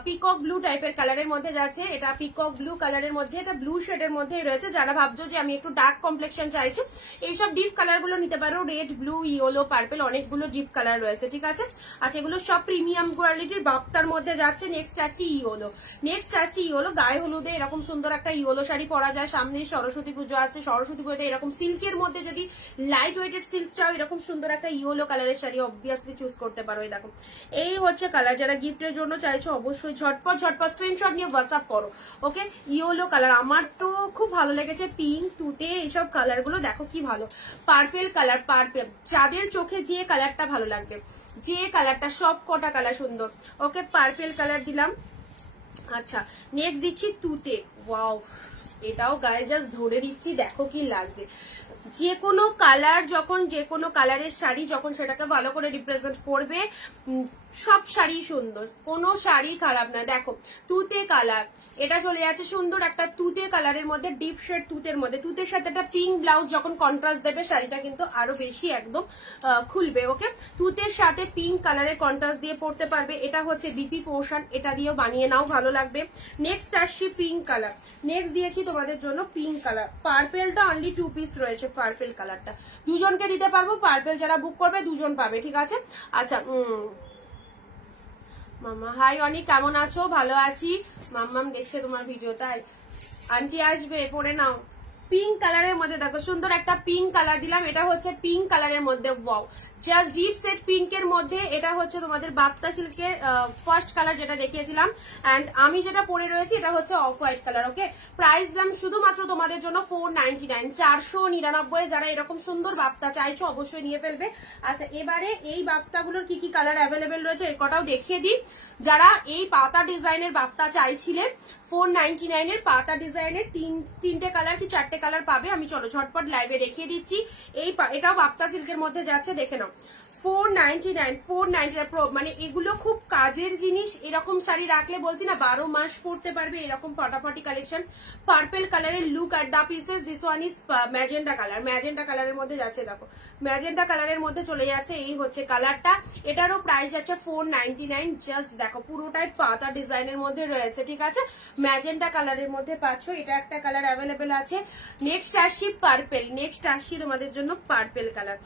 পিকক ব্লু টাইপের কালারের মধ্যে যাচ্ছে। এটা পিকক ব্লু কালারের মধ্যে, এটা ব্লু শেডের মধ্যেই রয়েছে। যারা ভাবছো যে আমি একটু ডার্ক কমপ্লেক্সন চাইছি, এইসব ডিপ কালার গুলো নিতে পারো। রেড, ব্লু, ইয়েলো, পার্পল, অনেকগুলো ডিপ কালার রয়েছে, ঠিক আছে। আচ্ছা, এগুলো সব প্রিমিয়াম কোয়ালিটির বাপ্তার মধ্যে যাচ্ছে। নেক্সট আসছি ইয়েলো। নেক্সট আসছি ইয়েলো, গায়ে হলুদে এরকম সুন্দর একটা ইয়েলো শাড়ি পরা যায়। সামনে সরস্বতী পুজো আসছে, সরস্বতী পুজোতে এরকম সিল্কের মধ্যে যদি লাইট ওয়েটেড সিল্ক চাও, এরকম সুন্দর একটা ইয়েলো কালারের শাড়ি অবভিয়াসলি চুজ করতে পারো। এই দেখো, এই হচ্ছে কালার। যারা গিফটের জন্য চাইছো অবশ্যই ঝটপট ঝটপট স্ক্রিনশট নিয়ে হোয়াটসঅ্যাপ করো। ওকে, ইয়েলো কালার আমার তো খুব ভালো লেগেছে। পিঙ্ক, তুতে, এইসব কালার গুলো দেখো কি ভালো। পার্পেল কালার, পার্পেল, যাদের চোখে যে কালারটা ভালো লাগবে, যে কালারটা, সব কটা কালার সুন্দর। ওকে, পার্পেল কালার দিলাম। আচ্ছা, নেক্সট দিচ্ছি তুতে। ওয়াও, এটাও গায়ে জাস্ট ধরে দিচ্ছি, দেখো কি লাগছে। যে কোনো কালার, যখন যে কোনো কালারের শাড়ি যখন সেটাকে ভালো করে রিপ্রেজেন্ট করবে, সব শাড়ি সুন্দর, কোনো শাড়ি খারাপ না। দেখো তুতে কালার, এটা চলে যাচ্ছে সুন্দর একটা তুতে কালারের মধ্যে, ডিপ শেড তুতের মধ্যে। তুতের সাথে একটা পিঙ্ক ব্লাউজ যখন কন্ট্রাস্ট দেবে, শাড়িটা কিন্তু আরো বেশি একদম খুলবে। ওকে, তুতের সাথে পিঙ্ক কালারের কন্ট্রাস্ট দিয়ে পরতে পারবে। এটা হচ্ছে বিপি পোর্শন, এটা দিয়েও বানিয়ে নাও, ভালো লাগবে। নেক্সট আসছি পিঙ্ক কালার। নেক্সট দিয়েছি তোমাদের জন্য পিঙ্ক কালার। পার্পেলটা অনলি 2 পিস রয়েছে। পার্পেল কালারটা দুজনকে দিতে পারবো। পার্পেল যারা বুক করবে 2 জন পাবে, ঠিক আছে। আচ্ছা, মামা হাই অনেক, কেমন আছো? ভালো আছি। মাম্মাম দেখছে তোমার ভিডিও, তাই আন্টি আসবে, পরে নাও। পিঙ্ক কালারের মধ্যে দেখো সুন্দর একটা পিঙ্ক কালার দিলাম। এটা হচ্ছে পিঙ্ক কালারের মধ্যে, ওয়াও, জাস্ট ডিপ সেট পিঙ্কের মধ্যে। এটা হচ্ছে তোমাদের বাপ্তা সিল্কের ফার্স্ট কালার যেটা দেখিয়েছিলাম। এন্ড আমি যেটা পরে রয়েছি এটা হচ্ছে of white colour. Okay, price দাম শুধুমাত্র তোমাদের জন্য 499, 499। যারা এরকম সুন্দর বাপ্তা চাইছো অবশ্যই নিয়ে ফেলবে। আচ্ছা, এবারে এই বাপ্তাগুলোর কি কি কালার অ্যাভেলেবেল রয়েছে এর কটাও দেখিয়ে দিই। যারা এই পাতা ডিজাইনের বাপ্তা চাইছিলেন, 499 এর পাতা ডিজাইনের 3টে কালার কি 4টে কালার পাবে। আমি চলো ঝটপট লাইভে দেখিয়ে দিচ্ছি। এটাও বাপ্তা সিল্কের মধ্যে যাচ্ছে, দেখে নাও। 499 মানে এগুলো খুব কাজের জিনিস। এরকম শাড়ি রাখলে বলছি না 12 মাস পরতে পারবে, এরকম ফটাফটি কালেকশন। পার্পেল কালারের look at the pieces. This one is magenta colour. Magenta কালারের মধ্যে যাচ্ছে, দেখো ম্যাজেন্টা কালারের মধ্যে চলে যাচ্ছে। এই হচ্ছে কালারটা, এটারও প্রাইস যাচ্ছে 499। জাস্ট দেখো, পুরোটাই পাতা ডিজাইনের মধ্যে রয়েছে, ঠিক আছে। ম্যাজেন্টা কালারের মধ্যে পাচ্ছ, এটা একটা কালার অ্যাভেলেবেল আছে। নেক্সট আসছি পার্পেল। নেক্সট আসছি তোমাদের জন্য পার্পেল কালার।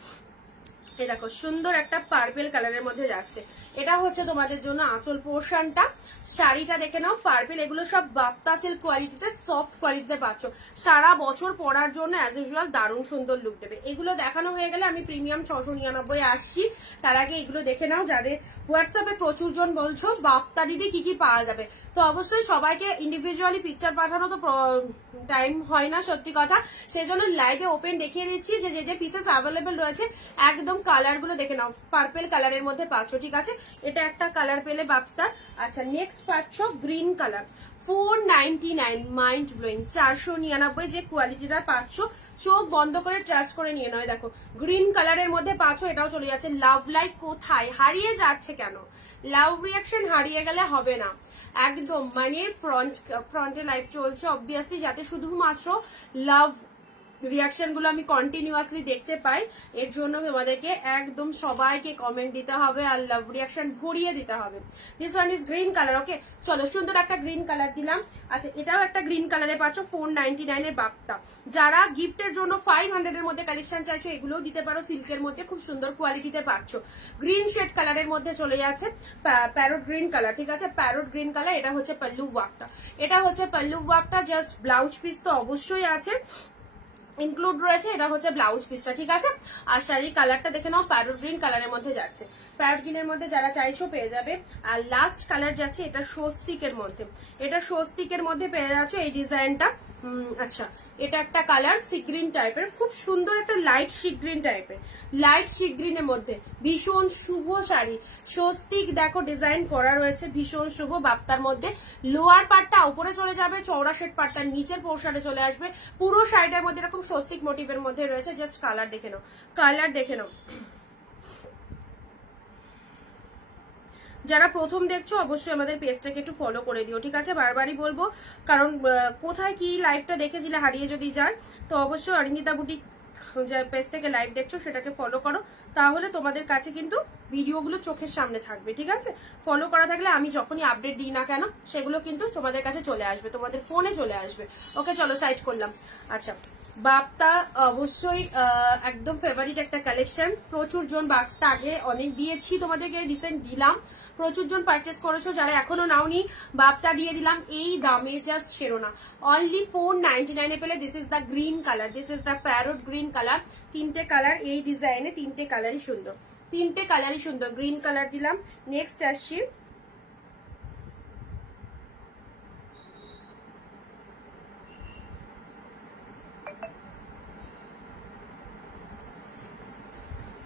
এই দেখো সুন্দর একটা পার্পেল কালারের মধ্যে যাচ্ছে। এটা হচ্ছে তোমাদের জন্য আঁচল পোর্শনটা। শাড়িটা দেখে নাও, পার্পেল। এগুলো সব বাপ্তা সিল্ক কোয়ালিটিতে, সফট কোয়ালিটিতে পাচ্ছ। সারা বছর পরার জন্য অ্যাজ ইউজুয়াল দারুণ সুন্দর লুক দেবে। এগুলো দেখানো হয়ে গেলে আমি প্রিমিয়াম 699 আসছি। তার আগে এগুলো দেখে নাও। যাদের হোয়াটসঅ্যাপে প্রচুর জন বলছো বাপ্তা দিদি কি কি পাওয়া যাবে, তো অবশ্যই সবাইকে ইন্ডিভিজুয়ালি পিকচার পাঠানো তো টাইম হয় না, সত্যি কথা। সেই জন্য লাইভে ওপেন দেখিয়ে দিচ্ছি যে যে পিসেস অ্যাভেলেবেল রয়েছে। একদম কালার গুলো দেখে নাও, পার্পেল কালারের মধ্যে পাচ্ছ, ঠিক আছে। এটা একটা কালার পেলে বাপ্তা। আচ্ছা, নেক্সট পাচ্ছ গ্রিন কালার। 499, mind blowing. 499 যে কোয়ালিটিটা পাচ্ছ, চোখ বন্ধ করে ট্রাস্ট করে নিয়ে নয়। দেখো গ্রিন কালারের মধ্যে পাচ্ছ, এটাও চলে যাচ্ছে। লাভ লাইক কোথায় হারিয়ে যাচ্ছে কেন? লাভ রিয়াকশন হারিয়ে গেলে হবে না একদম, মানে ফ্রন্টে লাইভ চলছে অবভিয়াসলি, যাতে শুধুমাত্র লাভ রিয়াকশন গুলো আমি কন্টিনিউয়াসলি দেখতে পাই, এর জন্য তোমাদেরকে একদম সবাইকে কমেন্ট দিতে হবে আর লাভ রিয়াকশন ভরিয়ে দিতে হবে। This one is green colour. Okay চলো, সুন্দর একটা গ্রিন কালার দিলাম। আচ্ছা, এটাও একটা গ্রিন কালারে পাচ্ছ 499 এর বাপটা। যারা গিফটের জন্য 500 এর মধ্যে কালেকশন চাইছো এগুলোও দিতে পারো, সিল্কের মধ্যে খুব সুন্দর কোয়ালিটিতে পাচ্ছ। গ্রিন শেড কালারের মধ্যে চলে যাচ্ছে, প্যারট গ্রিন কালার, ঠিক আছে, প্যারট গ্রিন কালার। এটা হচ্ছে পাল্লু ওয়ার্কটা, এটা হচ্ছে পাল্লু ওয়ার্কটা। জাস্ট ব্লাউজ পিস তো অবশ্যই আছে, ইনক্লুড রয়েছে, এটা হচ্ছে ব্লাউজ পিসটা, ঠিক আছে। আর শাড়ির কালারটা দেখে নাও, প্যারট গ্রিন কালারের মধ্যে যাচ্ছে, প্যারট গ্রিনের মধ্যে যারা চাইছো পেয়ে যাবে। আর লাস্ট কালার যাচ্ছে এটা স্বস্তিকের মধ্যে, এটা স্বস্তিকের মধ্যে পেয়ে যাচ্ছ এই ডিজাইনটা। আচ্ছা, এটা একটা কালার সি গ্রিন টাইপের, খুব সুন্দর একটা লাইট সি গ্রিন টাইপের, লাইট সি গ্রিনের মধ্যে ভীষণ শুভ শাড়ি। স্বস্তিক দেখো ডিজাইন করা রয়েছে, ভীষণ শুভ বাপ্তার মধ্যে। লোয়ার পার্টটা উপরে চলে যাবে, চওড়া শেড পার্টটা নিচের পোর্শনে চলে আসবে। পুরো শাড়িটার মধ্যে এরকম স্বস্তিক মোটিভের মধ্যে রয়েছে। জাস্ট কালার দেখে নাও, কালার দেখে নাও। যারা প্রথম দেখছো অবশ্যই আমাদের পেজটাকে একটু ফলো করে দিও, ঠিক আছে, বারবারই বলবো, কারণ কোথায় কি লাইভটা দেখেছিলে হারিয়ে যদি যায়, তো অবশ্যই অরিন্দিতা বুটিক যে পেজ থেকে লাইভ দেখছো সেটাকে ফলো করো, তাহলে তোমাদের কাছে কিন্তু ভিডিওগুলো চোখের সামনে থাকবে, ঠিক আছে। ফলো করা থাকলে আমি যখনই আপডেট দিই না কেন সেগুলো কিন্তু তোমাদের কাছে চলে আসবে, তোমাদের ফোনে চলে আসবে। ওকে চলো, সাইড করলাম। আচ্ছা, বাপ্তা অবশ্যই একদম ফেভারিট একটা কালেকশন। প্রচুর জন বাপ্তা আগে অনেক দিয়েছি তোমাদেরকে, রিসেন্ট দিলাম, প্রচুর জন পারচেস করেছো। যারা এখনো নাওনি বাপ্তা দিয়ে দিলাম এই দামে, জাস্ট ছেড়ো না। অনলি 499 এ পেলে। This is the green colour, this is the parrot green colour. তিনটে কালার এই ডিজাইনে, তিনটে কালারই সুন্দর, তিনটে কালারই সুন্দর। গ্রিন কালার দিলাম। নেক্সট আসছি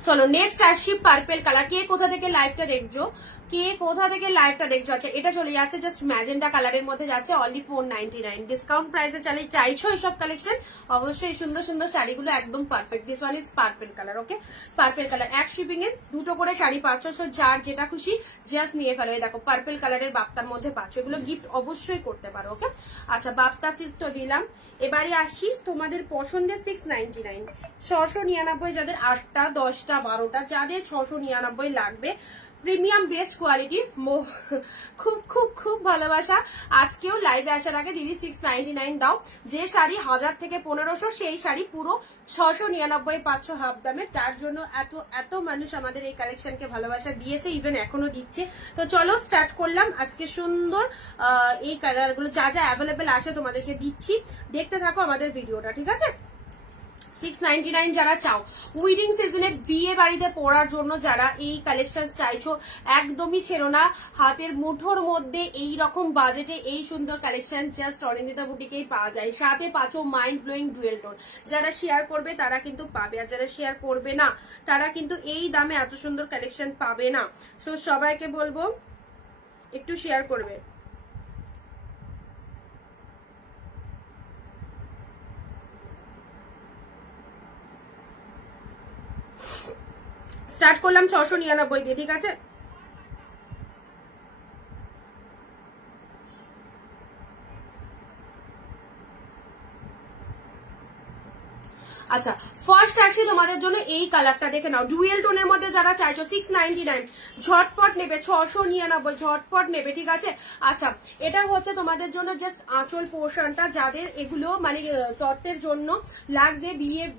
চলো, নেক্সট আসছি পার্পেল কালার। কে কোথা থেকে লাইভটা দেখছো, কে কোথা থেকে লাইভটা দেখছো? আচ্ছা, এটা চলে যাচ্ছে জাস্ট ম্যাজেন্টা কালারের মধ্যে যাচ্ছে, অনলি 499। ডিসকাউন্ট প্রাইসে চাইছো এইসব কালেকশন, অবশ্যই সুন্দর সুন্দর শাড়িগুলো একদম perfect. This one is purple colour. Okay, purple colour. এক শিপিং এ দুটো করে শাড়ি পাচ্ছ, সো যার যেটা খুশি জাস্ট নিয়ে ফেলো। এই দেখো পার্পেল কালারের বাপ্তার মধ্যে পাচ্ছ, এগুলো গিফট অবশ্যই করতে পারো। ওকে, আচ্ছা, বাপ্তা সিল্কটা দিলাম। এবারে আসি তোমাদের পছন্দের 699, 699, যাদের 8টা 10টা 12টা, যাদের 699 লাগবে, প্রিমিয়াম বেস্ট কোয়ালিটি, খুব খুব খুব ভালোবাসা। আজকেও লাইভে আসার আগে দিদি 699 দাও। যে শাড়ি 1000 থেকে 1500, সেই শাড়ি পুরো 699 পাচ্ছ হাফ দামে। তার জন্য এত এত মানুষ আমাদের এই কালেকশনকে ভালোবাসা দিয়েছে, ইভেন এখনো দিচ্ছে। তো চলো স্টার্ট করলাম আজকে সুন্দর এই কালারগুলো, যা যা অ্যাভেলেবেল আসে তোমাদেরকে দিচ্ছি, দেখতে থাকো আমাদের ভিডিওটা, ঠিক আছে। 699 যারা চাও, উইডিং সিজনে বিয়ে বাড়িতে পরার জন্য যারা এই কালেকশন চাইছো, একদমই ছেড়ো না। হাতের মুঠোর মধ্যে এই রকম বাজেটে এই সুন্দর কালেকশন জাস্ট অরিন্দিতা বুটিকেই পাওয়া যায়। সাথে পাচ্ছ মাইন্ড ব্লোয়িং ডুয়েল টোন। যারা শেয়ার করবে তারা কিন্তু পাবে, আর যারা শেয়ার করবে না তারা কিন্তু এই দামে এত সুন্দর কালেকশন পাবে না। সো সবাইকে বলবো একটু শেয়ার করবে। স্টার্ট করলাম 699 দিয়ে, ঠিক আছে। আচ্ছা, ফার্স্ট আসি তোমাদের জন্য এই কালারটা, দেখে নাও। ডুয়েল টোনের মধ্যে যারা চাইছো 699, ঝটপট নেবে, 699 ঝটপট নেবে, ঠিক আছে। আচ্ছা, এটা হচ্ছে তোমাদের জন্য জাস্ট আঁচল পোর্শনটা, যাদের এগুলো মানে তত্ত্বের জন্য লাগছে।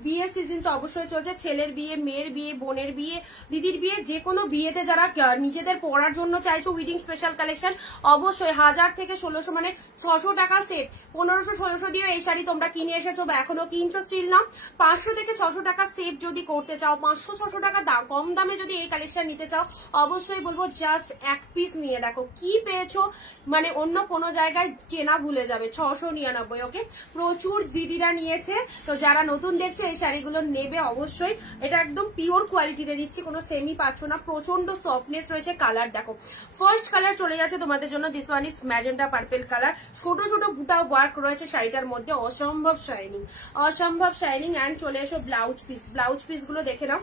বিয়ের সিজন তো অবশ্যই চলছে, ছেলের বিয়ে, মেয়ের বিয়ে, বোনের বিয়ে, দিদির বিয়ে, যে কোনো বিয়েতে যারা নিজেদের পরার জন্য চাইছো উইডিং স্পেশাল কালেকশন, অবশ্যই 1000 থেকে 1600 মানে 600 টাকা সেট, 1500-1600 দিয়ে এই শাড়ি তোমরা কিনে এসেছো বা এখনো কিনছো স্টিল না। 500 থেকে 600 টাকা সেভ যদি করতে চাও, 500-600 টাকা কম দামে যদি এই কালেকশন নিতে চাও, অবশ্যই বলবো জাস্ট এক পিস নিয়ে দেখো কি পেয়েছো, মানে অন্য কোনো জায়গায় কেনা ভুলে যাবে। 699। ওকে, প্রচুর দিদিরা নিয়েছে, তো যারা নতুন দেখছে এই শাড়িগুলো নেবে অবশ্যই। এটা একদম পিওর কোয়ালিটিতে দিচ্ছি, কোনো সেমি পাচ্ছ না, প্রচন্ড সফটনেস রয়েছে। কালার দেখো, ফার্স্ট কালার চলে যাচ্ছে তোমাদের জন্য, this one is magenta purple colour. ছোট ছোট বুটা ওয়ার্ক রয়েছে শাড়িটার মধ্যে, অসম্ভব শাইনিং, অসম্ভব শাইনিং। অ্যান্ড চলে এসো ব্লাউজ পিস, ব্লাউজ পিস গুলো দেখে নাও।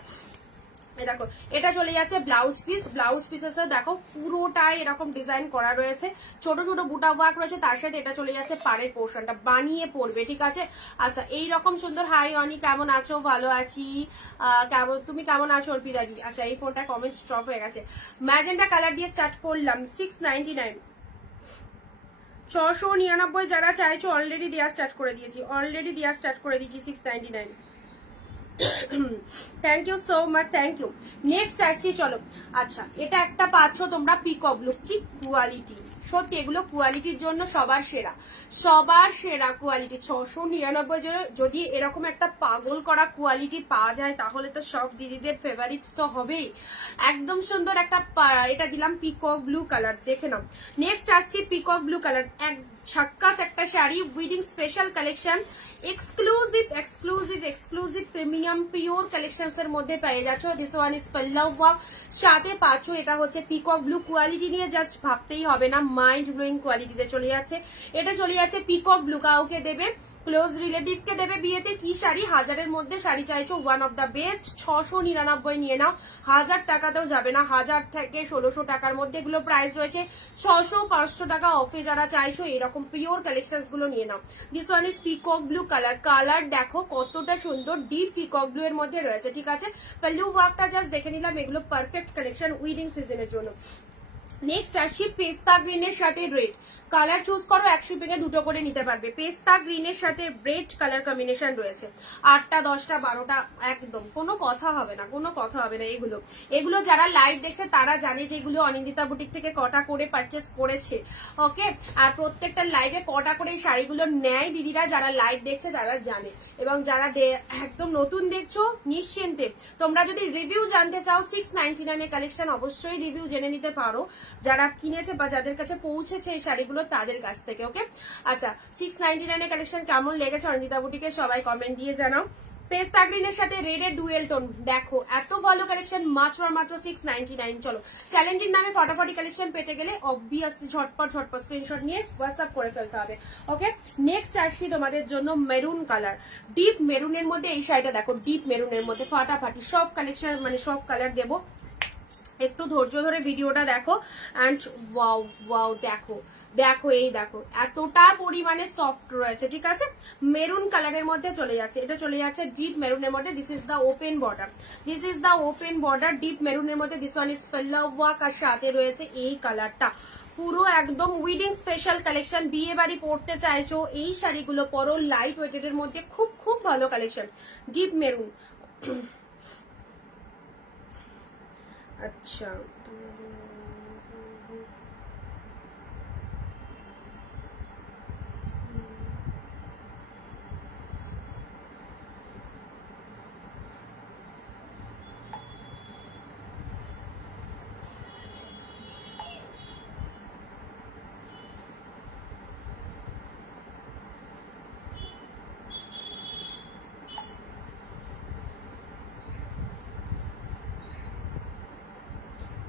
দেখো এটা চলে যাচ্ছে ব্লাউজ পিস, ব্লাউজ পিসেসও দেখো পুরোটাই এরকম ডিজাইন করা রয়েছে, ছোট ছোট বুটা ওয়ার্ক রয়েছে, তার সাথে এটা চলে যাচ্ছে পাড়ের পোর্শনটা বানিয়ে পড়বে, ঠিক আছে। আচ্ছা এইরকম সুন্দর, হাই অনি কেমন আছো? ভালো আছি, কেমন তুমি কেমন আছো অর্পিতাদি? আচ্ছা এই ফোনটা কমেন্ট স্টপ হয়ে গেছে। ম্যাজেন্টা কালার দিয়ে স্টার্ট করলাম 699, 699 যারা চাইছো অলরেডি দেওয়া স্টার্ট করে দিয়েছি, অলরেডি দেওয়া স্টার্ট করে দিয়েছি 699। Thank you so much, thank you. Next আসছি চলো। আচ্ছা এটা একটা পাচ্ছ তোমরা পিকক ব্লু, কি কোয়ালিটি, সত্যি এগুলো কোয়ালিটির জন্য সবার সেরা, সবার সেরা কোয়ালিটি। 699 যদি এরকম একটা পাগল করা কোয়ালিটি পাওয়া যায় তাহলে তো সব দিদিদের ফেভারিট তো হবেই। একদম সুন্দর একটা, এটা দিলাম পিকক ব্লু কালার, দেখে নাও। নেক্সট আসছি পিকক ব্লু কালার, এক ঝাক্কাস একটা sari, weeding special collection, exclusive exclusive exclusive premium pure collections এর মধ্যে পেয়ে যাচ্ছ। দিস ওয়ান ইজ পাল্লাও ওয়ার্ক, সাথে পাচ্ছ এটা হচ্ছে পিকক ব্লু, কোয়ালিটি নিয়ে জাস্ট ভাবতেই হবে না, মাইন্ড ব্লোয়িং কোয়ালিটিতে চলে যাচ্ছে। এটা চলে যাচ্ছে পিকক ব্লু, কাউকে দেবে ক্লোজ রিলেটিভ কে দেবে বিয়েতে, কি শাড়ি, 1000-এর মধ্যে শাড়ি চাইছো, ওয়ান অফ দ্য বেস্ট। 699 নিয়ে নাও, 1000 টাকাতেও যাবে না, 1000 থেকে 1600 টাকার মধ্যে এগুলো প্রাইস রয়েছে। 600-500 টাকা অফে যারা চাইছো এরকম পিওর কালেকশন গুলো নিয়ে নাও। This one is peacock blue colour, colour দেখো কতটা সুন্দর, ডিপ পিকক ব্লু এর মধ্যে রয়েছে, ঠিক আছে। পাল্লু ওয়ার্কটা জাস্ট দেখে নিলাম, এগুলো পারফেক্ট কালেকশন উইডিং সিজনের জন্য। নেক্সট আসছি পেস্তা গ্রিনের সাথে রেড কালার, চুজ করো, 1 শিপিং এ দুটো করে নিতে পারবে। পেস্তা গ্রিনের সাথে রেড কালার কম্বিনেশন রয়েছে, 8টা 10টা 12টা, একদম কোনো কথা হবে না, কোনো কথা হবে না। এগুলো এগুলো যারা লাইভ দেখছে তারা জানে যে এগুলো অনিন্দিতা বুটিক থেকে কটা করে পারচেস করেছে, ওকে। আর প্রত্যেকটা লাইভে কটা করে এই শাড়িগুলো নেয় দিদিরা, যারা লাইভ দেখছে তারা জানে। এবং যারা একদম নতুন দেখছো নিশ্চিন্তে, তোমরা যদি রিভিউ জানতে চাও 699 এর কালেকশন অবশ্যই রিভিউ জেনে নিতে পারো, যারা কিনেছে বা যাদের কাছে পৌঁছেছে এই শাড়িগুলো তাদের কাছ থেকে, ওকে। আচ্ছা 699 এর কালেকশন কেমন লেগেছে অনিন্দিতা বুটিকে সবাই কমেন্ট দিয়ে জানাও। পেস্তা গ্রিনের সাথে রেড এর ডুয়েল টোন, দেখো এত ভালো কালেকশন মাত্র 699। চলো চ্যালেঞ্জিং নামে ফটাফটি কালেকশন পেতে গেলে অবভিয়াসলি ঝটপট স্ক্রিনশট নিয়ে হোয়াটসঅ্যাপ করে ফেলতে হবে, ওকে। নেক্সট আসছি তোমাদের জন্য মেরুন কালার, ডিপ মেরুনের মধ্যে এই শাড়িটা দেখো, ডিপ মেরুনের মধ্যে ফাটাফাটি সব কালেকশন, মানে সব কালার দেবো, একটু ধৈর্য ধরে ভিডিওটা দেখো। অ্যান্ড ওয়াও ওয়াও দেখো দেখো, এই দেখো এতটা পরিমাণে সফট রয়েছে, ঠিক আছে। মেরুন কালারের মধ্যে চলে যাচ্ছে, এটা চলে যাচ্ছে ডিপ মেরুনের মধ্যে। This is the open border, this is the open border deep মেরুনের মধ্যে। This one is palla work, আর সাথে রয়েছে এই কালারটা, পুরো একদম উইডিং স্পেশাল কালেকশন। বিয়ে বাড়ি পড়তে চাইছো এই শাড়িগুলো পরো, লাইট ওয়েটেড এর মধ্যে খুব খুব ভালো কালেকশন, ডিপ মেরুন। আচ্ছা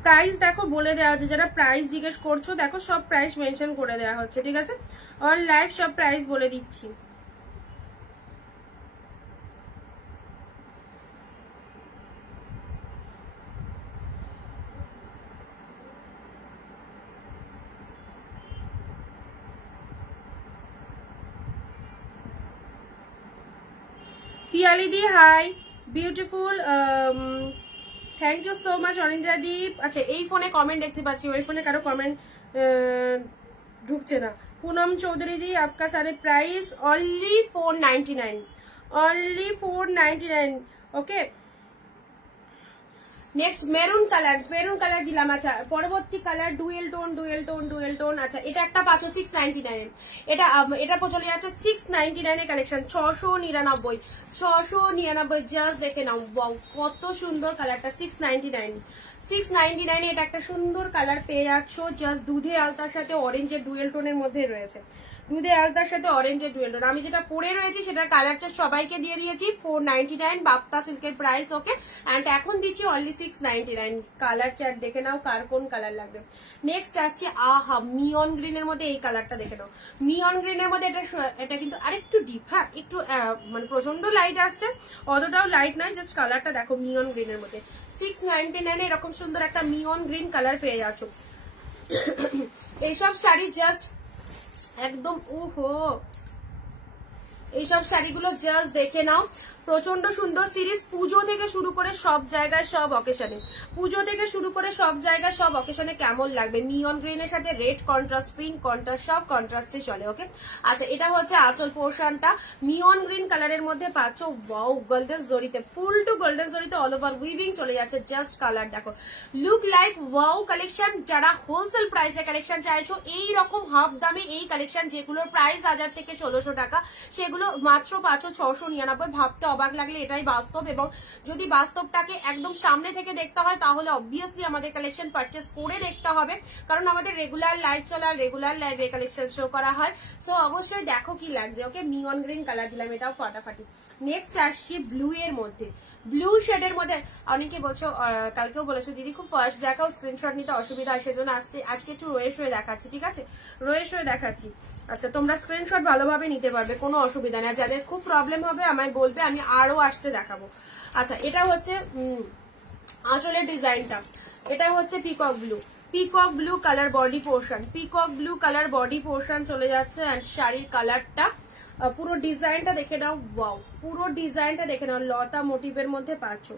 প্রাইস দেখো বলে দেওয়া হচ্ছে, যারা প্রাইস জিজ্ঞেস করছো দেখো সব প্রাইস মেনশন করে দেওয়া হচ্ছে, ঠিক আছে। অন লাইভ সব প্রাইস বলে দিচ্ছি। পিয়ালিদি hi, beautiful, thank you so much Anindita Deep. আচ্ছা এই ফোনে কমেন্ট দেখতে পাচ্ছি, ওই ফোনে কারো কমেন্ট ঢুকছে না। पूनम चौधरी दी आपका सारे price only 499, only 499, okay. Next maroon colour दिलाम। अच्छा परवर्ती कलर डुएल टोन। अच्छा এটা একটা 699, এটা চলে যাচ্ছে 699 এর কালেকশন, 699 জাস্ট দেখে নাও, ওয়াও কত সুন্দর কালারটা, 699 এটা একটা সুন্দর কালার পেয়ে যাচ্ছ, জাস্ট দুধে আলতার সাথে অরেঞ্জের ডুয়েল টোনের মধ্যে রয়েছে, দুধে আলতার সাথে অরেঞ্জের ডুয়েল টোন। আমি যেটা পরে রয়েছি সেটা কালার চার্ট সবাইকে দিয়ে দিয়েছি 499 বাপ্তা সিল্কের প্রাইস, ওকে। এন্ড এখন দিচ্ছি অনলি 699। কালার চার্ট দেখে নাও কার কোন কালার লাগবে। নেক্সট আসছে আহা মিয়ন গ্রিনের মধ্যে, এই কালারটা দেখে নাও, মিয়ন গ্রিনের মধ্যে। এটা কিন্তু আরেকটু ডিপ, হ্যাঁ একটু মানে প্রচন্ড লাইট আসছে, অতটাও লাইট নয়, জাস্ট কালারটা দেখো মিয়ন গ্রিনের মধ্যে। 699 এরকম সুন্দর একটা নিয়ন গ্রিন কালার পেয়ে যাচ্ছ। এইসব শাড়ি জাস্ট একদম এইসব শাড়িগুলো জাস্ট দেখে নাও, প্রচন্ড সুন্দর সিরিজ। পুজো থেকে শুরু করে সব জায়গায় সব অকেশনে, পুজো থেকে শুরু করে সব জায়গায় সব অকেশনে কেমন লাগবে। নিয়ন গ্রিনের সাথে রেড কন্ট্রাস্ট, পিঙ্ক কন্ট্রাস্ট, সব কন্ট্রাস্টে চলে। ওকে, আচ্ছা এটা হচ্ছে আঁচল পোর্শনটা, নিয়ন গ্রিন কালারের মধ্যে পাচ্ছ। ওয়াও, গোল্ডেন জরিতে, ফুল টু গোল্ডেন জরিতে অল ওভার উইভিং চলে যাচ্ছে। জাস্ট কালার দেখো, লুক লাইক ওয়াও কালেকশন। যারা হোলসেল প্রাইসে কালেকশন চাইছো, এই রকম হাফ দামে এই কালেকশন যেগুলোর প্রাইস 1000 থেকে 1600 টাকা, সেগুলো মাত্র পাচ্ছ 699। ভাবতে অবাক লাগলে এটাই বাস্তব, এবং যদি বাস্তবটাকে একদম সামনে থেকে দেখতে হয় তাহলে অবভিয়াসলি আমাদের কালেকশন পারচেস করে দেখতে হবে, কারণ আমাদের রেগুলার লাইভ চলা, রেগুলার লাইভে কালেকশন শো করা হয়। সো অবশ্যই দেখো কি লাগছে। ওকে, নিয়ন গ্রিন কালার দিলাম, এটাও ফাটাফাটি। নেক্সট আসছি ব্লু এর মধ্যে, ব্লু শেডের মধ্যে। অনেকে বলছো, কালকেও বলেছো দিদি খুব ফার্স্ট দেখাও, স্ক্রিনশট নিতে অসুবিধা হয়, সেজন্য আজকে একটু রয়ে দেখাচ্ছি। ঠিক আছে, রয়ে দেখাচ্ছি। আচ্ছা, তোমরা স্ক্রিনশট ভালোভাবে নিতে পারবে, কোনো অসুবিধা নেই। যাদের খুব প্রবলেম হবে আমায় বলবে, আমি আরো আসতে দেখাবো। আচ্ছা, এটা হচ্ছে আঁচলের ডিজাইনটা, এটা হচ্ছে peacock blue, peacock blue colour body portion, peacock blue colour body portion চলে যাচ্ছে। অ্যান্ড শাড়ির কালারটা, পুরো ডিজাইনটা দেখে নাও। ওয়াও, পুরো ডিজাইনটা দেখে নাও, লতা মোটিভের মধ্যে পাচ্ছ।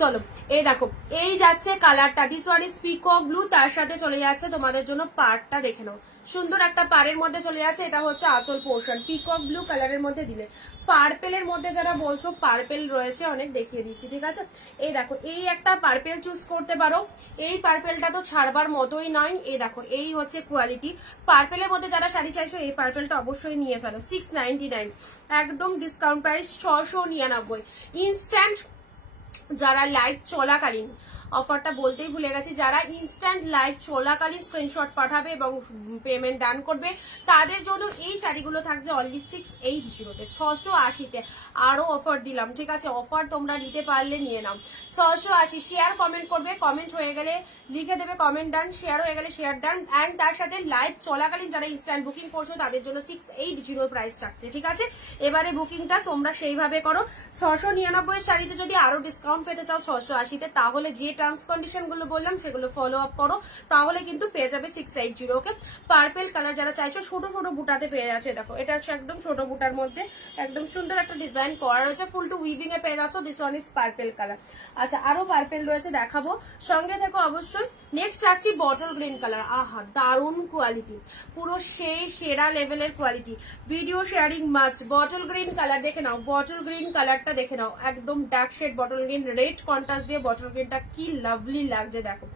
চলো, এই দেখো, এই যাচ্ছে কালারটা, this one is peacock blue, তার সাথে চলে যাচ্ছে তোমাদের জন্য পাড়টা দেখে নাও, সুন্দর একটা পাড়ের মধ্যে চলে যাচ্ছে। এটা হচ্ছে আঁচল পোর্শন, পিকক ব্লু কালারের মধ্যে দিলে। পার্পেলের মধ্যে যারা বলছো, পার্পেল রয়েছে অনেক, দেখিয়ে দিচ্ছি। ঠিক আছে, এই দেখো, এই একটা পার্পেল চুজ করতে পারো। এই পার্পেলটা তো ছাড়বার মতোই নয়। এই দেখো, এই হচ্ছে কোয়ালিটি। পার্পেলের মধ্যে যারা শাড়ি চাইছো, এই পার্পেলটা অবশ্যই নিয়ে ফেলো। 699, একদম ডিসকাউন্ট প্রাইস 699। ইনস্ট্যান্ট যারা লাইভ চলাকালীন, অফারটা বলতেই ভুলে গেছি, যারা ইনস্ট্যান্ট লাইভ চলাকালীন স্ক্রিনশট পাঠাবে এবং পেমেন্ট ডান করবে, তাদের জন্য এই শাড়িগুলো থাকছে অনলি 680-তে, 680-তে। আরো অফার দিলাম। ঠিক আছে, অফার তোমরা নিতে পারলে নিয়ে নাও। 680। শেয়ার কমেন্ট করবে, কমেন্ট হয়ে গেলে লিখে দেবে কমেন্ট ডান, শেয়ার হয়ে গেলে শেয়ার ডান। অ্যান্ড তার সাথে লাইভ চলাকালীন যারা ইনস্ট্যান্ট বুকিং করছো, তাদের জন্য 680 প্রাইস থাকছে। ঠিক আছে, এবারে বুকিংটা তোমরা সেইভাবে করো। 699 শাড়িতে যদি আরো ডিসকাউন্ট পেতে চাও 680-তে, তাহলে যে টার্মস কন্ডিশন গুলো বললাম সেগুলো ফলো আপ করো, তাহলে কিন্তু পেয়ে যাবে 680। ওকে, পার্পেল কালার যারা চাইছো, ছোট ছোট বুটাতে পেয়ে যাচ্ছে। দেখো, এটা হচ্ছে একদম ছোট বুটার মধ্যে একদম সুন্দর একটা ডিজাইন করা রয়েছে, ফুল টু উইভিং এ পেয়ে যাচ্ছ। This one is purple colour. আচ্ছা, আরো পার্পেল রয়েছে, দেখাবো, সঙ্গে থেকো অবশ্যই। নেক্সট আসছি বটল গ্রিন কালার। আহা, দারুণ কোয়ালিটি, পুরো সেই সেরা লেভেলের quality. Video sharing must. Bottle green colour দেখে নাও, বটল গ্রিন কালারটা দেখে নাও, একদম dark shade bottle green, red contrast দিয়ে বটল গ্রিনটা কি লাভলি লাগছে। দেখো,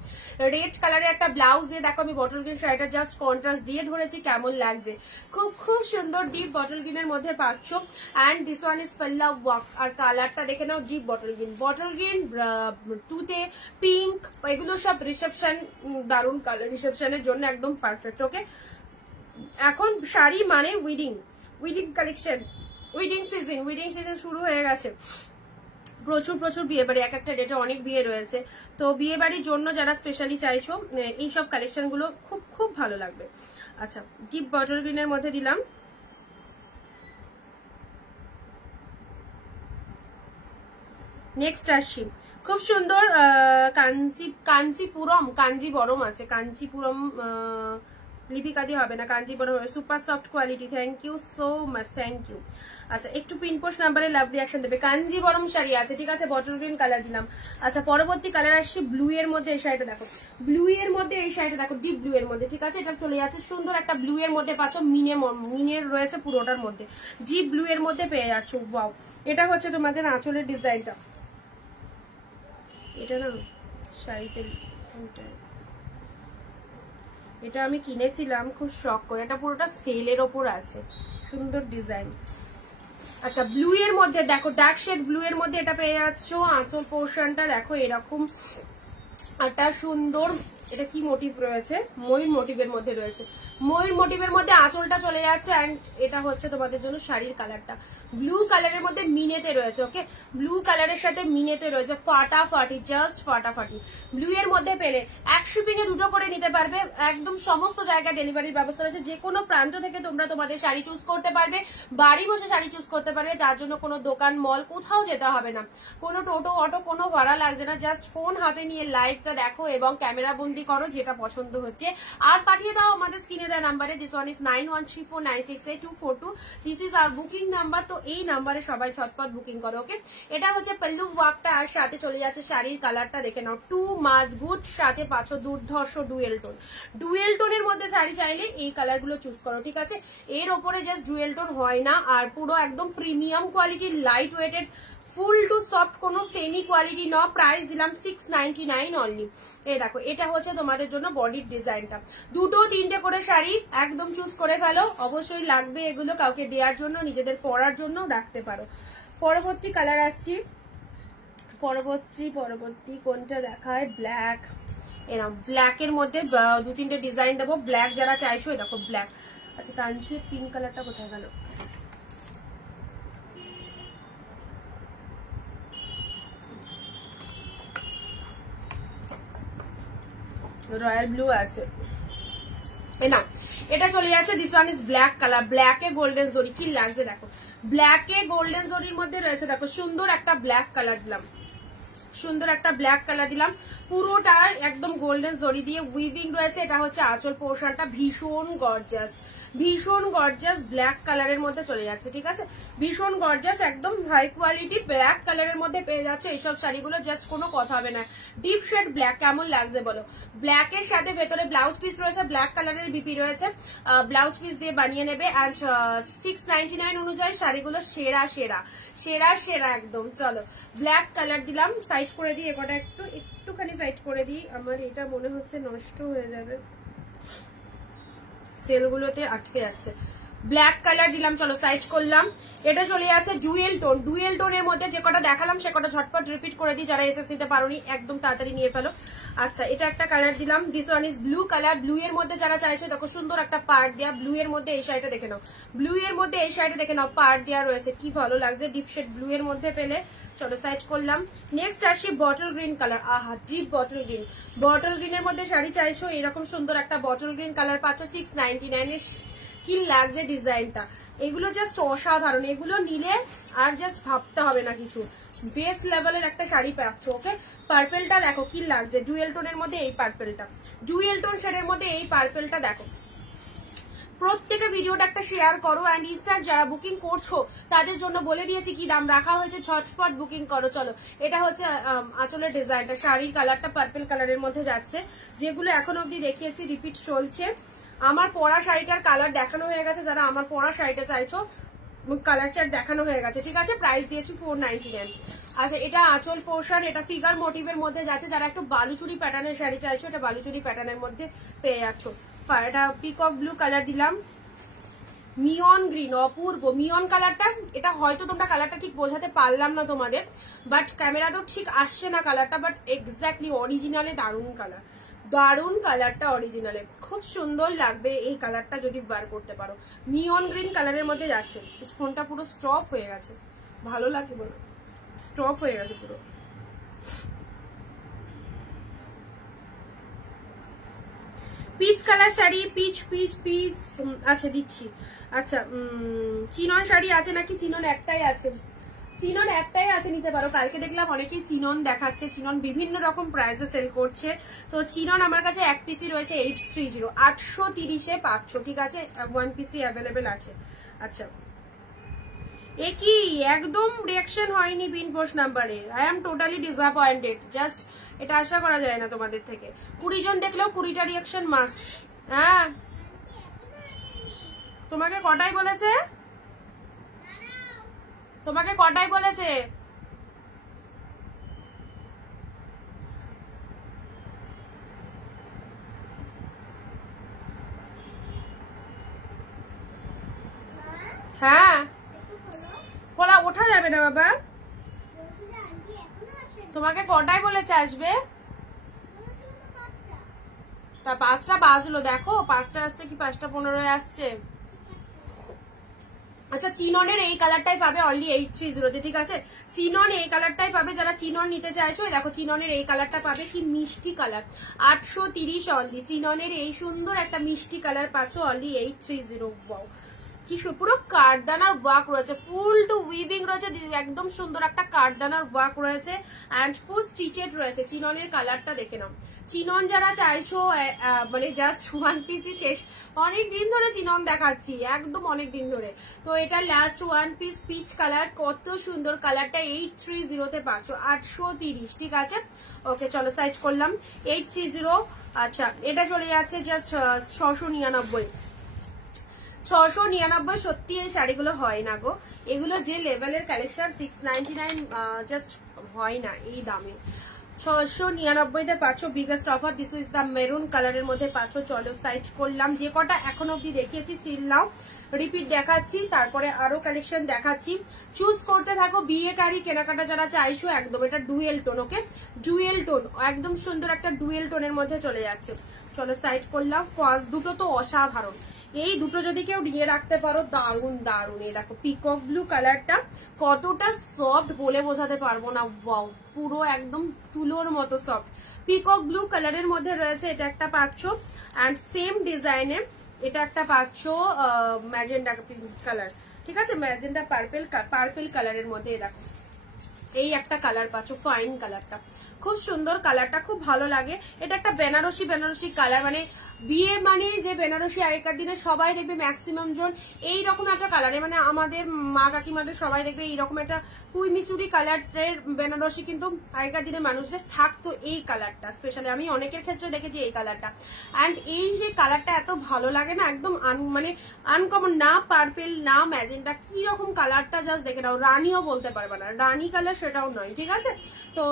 রেড কালারে একটা ব্লাউজ দিয়ে, দেখো আমি বটল গ্রিন শাড়িটা জাস্ট কন্ট্রাস্ট দিয়ে ধরেছি, কেমন লাগছে। খুব খুব সুন্দর ডিপ বটল গ্রিনের মধ্যে পাচ্ছ। And this one is palla work. আর কালারটা দেখে নাও, deep bottle green, bottle green টুতে পিঙ্ক, এগুলো সব রিসেপশন, দারুণ কালার, রিসেপশনের জন্য একদম পারফেক্ট। ওকে, এখন শাড়ি মানে উইডিং কালেকশন, উইডিং সিজন শুরু হয়ে গেছে। প্রচুর প্রচুর বিয়ে বাড়ি, এক একটা ডেটে অনেক বিয়ে রয়েছে। তো বিয়ে বাড়ির জন্য যারা স্পেশালি চাইছো, এইসব কালেকশন গুলো খুব খুব ভালো লাগবে। আচ্ছা, ডিপ বটল গ্রিনের মধ্যে দিলাম। নেক্সট আসছি, খুব সুন্দর কাঞ্জিবরম আছে, কাঞ্জিপুরম লিপিকা দিয়ে হবে না, কাঞ্জিবরম হবে। Super soft quality, thank you so much, thank you. আচ্ছা, একটু পিনপোস্ট নাম্বারে লাভ রিয়াকশন দেবে। কাঞ্জিবরম শাড়ি আছে। ঠিক আছে, বটল গ্রিন কালার দিলাম। আচ্ছা, পরবর্তী কালার আসছে ব্লু এর মধ্যে। এই শাড়িটা দেখো, ব্লু এর মধ্যে এই শাড়িটা দেখো, ডিপ ব্লু এর মধ্যে। ঠিক আছে, এটা চলে যাচ্ছে সুন্দর একটা ব্লু এর মধ্যে পাচ্ছ, মিনের রয়েছে পুরোটার মধ্যে, ডিপ ব্লু এর মধ্যে পেয়ে যাচ্ছ। ওয়াও, এটা হচ্ছে তোমাদের আঁচলের ডিজাইনটা। এটা না শাড়িতে, এটা আমি কিনেছিলাম খুব শখ করে, এটা পুরোটা সেলের ওপর আছে, সুন্দর ডিজাইন। আচ্ছা, ব্লু এর মধ্যে দেখো, ডার্ক শেড ব্লু এর মধ্যে এটা পেয়ে যাচ্ছ। আঁচল পোর্শনটা দেখো এরকম একটা সুন্দর, এটা কি মোটিভ রয়েছে, ময়ূর মোটিভের মধ্যে রয়েছে। ময়ূর মোটিভের মধ্যে আঁচলটা চলে যাচ্ছে। অ্যান্ড এটা হচ্ছে তোমাদের জন্য শাড়ির কালারটা, ব্লু কালারের মধ্যে মিনেতে রয়েছে। ওকে, ব্লু কালারের সাথে মিনেতে রয়েছে, ফাটাফাটি, জাস্ট ফাটাফাটি। ব্লু এর মধ্যে পেলে এক শিপিং এ দুটো করে নিতে পারবে, একদম সমস্ত জায়গায় ডেলিভারির ব্যবস্থা রয়েছে। যে কোনো প্রান্ত থেকে তোমরা তোমাদের শাড়ি চুজ করতে পারবে, বাড়ি বসে শাড়ি চুজ করতে পারবে। তার জন্য কোনো দোকান মল কোথাও যেতে হবে না, কোনো টোটো অটো কোনো ভাড়া লাগছে না। জাস্ট ফোন হাতে নিয়ে লাইভটা দেখো এবং ক্যামেরা বন্দি করো যেটা পছন্দ হচ্ছে, আর পাঠিয়ে দাও আমাদের স্ক্রিনে দেওয়া নাম্বারে। This one is 9134968242। This is our booking number. তো এই নাম্বারে সবাই ছটপট বুকিং করো। ওকে, এটা হচ্ছে পল্লু ওয়ার্কটা, আর সাথে চলে যাচ্ছে শাড়ির কালারটা দেখে নাও, টু মাচ গুড। সাথে পাচ্ছ দুর্ধর্ষ ডুয়েল টোন। ডুয়েল টোনের মধ্যে শাড়ি চাইলে এই কালারগুলো চুজ করো, ঠিক আছে। এর ওপরে জাস্ট ডুয়েল টোন হয় না, আর পুরো একদম প্রিমিয়াম কোয়ালিটির লাইট ওয়েটেড ফুল টু সফট, কোনো সেমি কোয়ালিটি ন। প্রাইস দিলাম 699 অনলি। এই দেখো, এটা হচ্ছে তোমাদের জন্য বডির ডিজাইনটা। দুটো তিনটে করে শাড়ি একদম চুজ করে ফেলো, অবশ্যই লাগবে এগুলো, কাউকে দেওয়ার জন্য, নিজেদের পরার জন্য রাখতে পারো। পরবর্তী কালার আসছি, পরবর্তী কোনটা দেখায়? ব্ল্যাক। এরকম ব্ল্যাকের মধ্যে দু তিনটে ডিজাইন দেবো। ব্ল্যাক যারা চাইছো, এই দেখো ব্ল্যাক। আচ্ছা, তানছু পিঙ্ক কালারটা কোথায় গেল? রয়্যাল ব্লু আছে না, এটা চলে যাচ্ছে। This one is black colour, ব্ল্যাকে গোল্ডেন জরি। কি লাগছে দেখো, ব্ল্যাকে গোল্ডেন জরির মধ্যে রয়েছে। দেখো সুন্দর একটা ব্ল্যাক কালার দিলাম, সুন্দর একটা ব্ল্যাক কালার দিলাম, পুরোটা একদম গোল্ডেন জরি দিয়ে উইভিং রয়েছে। এটা হচ্ছে আঁচল পোর্শনটা, ভীষণ গর্জাস, ভীষণ গর্জাস ব্ল্যাক কালারের মধ্যে চলে যাচ্ছে, ঠিক আছে। ভীষণ গর্জাস, একদম হাই কোয়ালিটি ব্ল্যাক কালারের মধ্যে পেয়ে যাচ্ছে এইসব শাড়িগুলো। জাস্ট কোনো কথা হবে না। ডিপ শেড ব্ল্যাক কেমন লাগছে বলো। ব্ল্যাকের সাথে ভেতরে ব্লাউজ পিস রয়েছে, ব্ল্যাক কালারের বিপি রয়েছে, ব্লাউজ পিস দিয়ে বানিয়ে নেবে। অ্যান্ড 699 অনুযায়ী শাড়িগুলো সেরা সেরা সেরা সেরা একদম। চলো, ব্ল্যাক কালার দিলাম, সাইড করে দিই একটা, একটুখানি সাইড করে দিই। আমার এটা মনে হচ্ছে নষ্ট হয়ে যাবে, সেলগুলোতে আটকে যাচ্ছে। ব্ল্যাক কালার দিলাম, চলো সাইজ করলাম। এটা চলে আসে ডুয়েল টোন। ডুয়েল টোনের মধ্যে যে কটা দেখালাম সে কটা ঝটপট রিপিট করে দিই, যারা এসএস নিতে পারোনি একদম তাড়াতাড়ি নিয়ে ফেলো। আচ্ছা, এটা একটা কালার দিলাম, this one is blue colour. Blue এর মধ্যে যারা চাইছে দেখো সুন্দর একটা পার্ট দেওয়া, ব্লু এর মধ্যে এই শাড়িটা দেখে নাও, ব্লু এর মধ্যে এই শাড়িটা দেখে নাও, পার্ট দেওয়া রয়েছে, কি ভালো লাগছে ডিপ শেড ব্লু এর মধ্যে পেলে। চলো সাইজ করলাম। নেক্সট আসি বটল গ্রিন কালার। আহা, ডিপ বটল গ্রিন। বটল গ্রিনের মধ্যে শাড়ি চাইছো, এরকম সুন্দর একটা বটল গ্রিন কালার পাচ্ছ 699 এর। কি লাগছে ডিজাইনটা, এগুলো জাস্ট অসাধারণ। এগুলো নিলে আর জাস্ট ভাবতে হবে না কিছু, বেস্ট লেভেলের একটা শাড়ি পাচ্ছ। ওকে, পার্পেলটা দেখো কি লাগছে, ডুয়েল টোনের মধ্যে এই পার্পেলটা, ডুয়েল টোন শেডের মধ্যে এই পার্পেলটা দেখো। প্রত্যেকে ভিডিওটা একটা শেয়ার করো। অ্যান্ড ইনস্ট্যান্ট যারা বুকিং করছো তাদের জন্য বলে দিয়েছি কি দাম রাখা হয়েছে, ঝটপট বুকিং করো। চলো, এটা হচ্ছে আঁচলের ডিজাইনটা, শাড়ির কালারটা পার্পল কালারের মধ্যে যাচ্ছে। যেগুলো এখন অব্দি দেখিয়েছি রিপিট চলছে। আমার পরা শাড়িটার কালার দেখানো হয়ে গেছে, যারা আমার পরা শাড়িটা চাইছো কালার চার্ট দেখানো হয়ে গেছে, ঠিক আছে। প্রাইস দিয়েছি 499। আচ্ছা, এটা আঁচল পোর্শন, এটা ফিগার মোটিভের মধ্যে যাচ্ছে। যারা একটু বালুচুরি প্যাটার্নের শাড়ি চাইছো, এটা বালুচুরি প্যাটার্নের মধ্যে পেয়ে যাচ্ছ। এটা পিকক ব্লু কালার দিলাম, মিয়ন গ্রিন, অপূর্ব মিয়ন কালারটা। এটা হয়তো তোমরা কালারটা ঠিক বোঝাতে পারলাম না তোমাদের, বাট ক্যামেরাতেও ঠিক আসছে না কালারটা, বাট এক্স্যাক্টলি অরিজিনালে দারুণ কালার, দারুণ কালারটা অরিজিনালে খুব সুন্দর লাগবে এই কালারটা যদি বার করতে পারো। নিয়ন গ্রিন কালারের মধ্যে যাচ্ছে। ফোনটা পুরো স্টপ হয়ে গেছে, ভালো লাগে বলো, স্টপ হয়ে গেছে পুরো। Peach colour sari, peach peach peach. আচ্ছা দিচ্ছি। আচ্ছা, চিনন শাড়ি আছে নাকি? চিনন একটাই আছে, চিনন একটাই আছে, নিতে পারো। কালকে দেখলাম অনেকেই চিনন দেখাচ্ছে, চিনন বিভিন্ন রকম প্রাইসে সেল করছে। তো চিনন আমার কাছে এক পিসি রয়েছে 830, 830-এ পাচ্ছ, ঠিক আছে। 1 পিসি অ্যাভেলেবেল আছে। আচ্ছা, এ কি একদম রিয়াকশন হয়নি পিন পোস্ট নাম্বারে? I am totally disappointed. Just এটা আশা করা যায় না তোমাদের থেকে। 20 জন দেখলেও 20টা রিয়াকশন মাস্ট। হ্যাঁ, তোমাকে কটাই বলেছে? তোমাকে কটাই বলেছে? হ্যাঁ, খোলা ওঠা যাবে না বাবা। তোমাকে কটাই বলেছে আসবে? 5টা বাজলো, দেখো 5টা আসছে কি 5টা 15 আসছে। আচ্ছা চিননের এই কালারটাই পাবে অনলি 830 তে, ঠিক আছে? চিনন এই কালারটাই পাবে যারা চিনন নিতে চাইছো। দেখো চিননের এই কালারটা পাবে, কি মিষ্টি কালার, 830 অনলি। চিননের এই সুন্দর একটা মিষ্টি কালার পাচ্ছ অনলি 830। ওয়াও কি পুরো কাঠদানার ওয়ার্ক রয়েছে, ফুল টু উইভিং রয়েছে, একদম সুন্দর একটা কাঠদানার ওয়ার্ক রয়েছে এন্ড ফুল স্টিচেড রয়েছে। চিননের কালারটা দেখে নাও। চিনন যারা চাইছো মানে জাস্ট ওয়ান পিসই শেষ, অনেক দিন ধরে চিনন দেখাচ্ছি, একদম অনেক দিন ধরে। তো এটা last one piece peach colour, কত সুন্দর কালারটা, 830 তে পাচ্ছ, 830, ঠিক আছে? ওকে চলো সাইজ করলাম 830। আচ্ছা এটা চলে যাচ্ছে জাস্ট 699। 699 সত্যি এই শাড়িগুলো হয় না গো, এগুলো যে লেভেলের কালেকশন 699 জাস্ট হয় না এই দামে। 699 তে পাচ্ছ biggest offer. This is the maroon কালারের মধ্যে পাচ্ছ। চলো সাইজ করলাম, যে কটা এখন অব্দি দেখিয়েছি স্টিল নাও, রিপিট দেখাচ্ছি, তারপরে আরো কালেকশন দেখাচ্ছি। চুজ করতে থাকো। বিয়ে কারি কেনাকাটা যারা চাইছো একদম, এটা ডুয়েল টোন, ওকে ডুয়েল টোন, একদম সুন্দর একটা ডুয়েল টোনের মধ্যে চলে যাচ্ছে। চলো সাইড করলাম। ফার্স্ট দুটো তো অসাধারণ, এই দুটো যদি কেউ নিয়ে রাখতে পারো দারুন দারুন। এই দেখো পিকক ব্লু কালারটা কতটা সফট বলে বোঝাতে পারবো না, ওয়াও পুরো একদম তুলোর মতো সফট। পিকক ব্লু কালারের মধ্যে রয়েছে, এটা একটা পাচ্ছ এন্ড সেম ডিজাইনের এটা একটা পাচ্ছ ম্যাজেন্ডা কালার, ঠিক আছে? ম্যাজেন্ডা পার্পেল কালারের মধ্যে দেখো এই একটা কালার পাচ্ছ, ফাইন কালারটা খুব সুন্দর, কালারটা খুব ভালো লাগে। এটা একটা বেনারসি কালার, মানে বিয়ে মানে যে বেনারসি আগেকার দিনে সবাই দেখবে ম্যাক্সিমাম জন এইরকম একটা কালারে, মানে আমাদের মা কাকিমাদের সবাই দেখবে এইরকম একটা কুইমিচুরি কালারের বেনারসি কিন্তু আগেকার দিনে মানুষদের থাকতো এই কালারটা, স্পেশালি আমি অনেকের ক্ষেত্রে দেখেছি এই কালারটা। অ্যান্ড এই যে কালারটা এত ভালো লাগে না, একদম মানে আনকমন, না পার্পেল না ম্যাজেন্টা, কি রকম কালারটা জাস্ট দেখে নাও, রানিও বলতে পারবে না, রানি কালার সেটাও নয়, ঠিক আছে? তো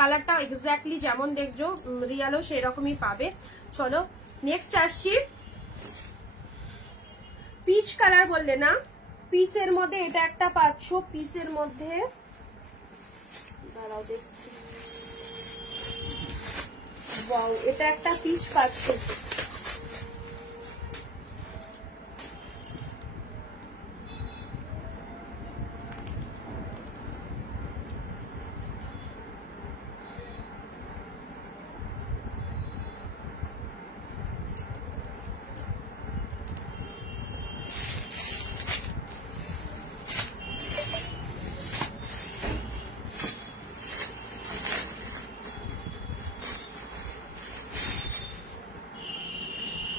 কালারটা এক্স্যাক্টলি যেমন দেখছো রিয়ালও সেরকমই পাবে। চলো নেক্সট আসছি, পিচ কালার বললে না, পিচের মধ্যে এটা একটা পাচ্ছ, পিচের মধ্যে দাঁড়াও দেখছি, ওয়াও এটা একটা পিচ পাচ্ছ।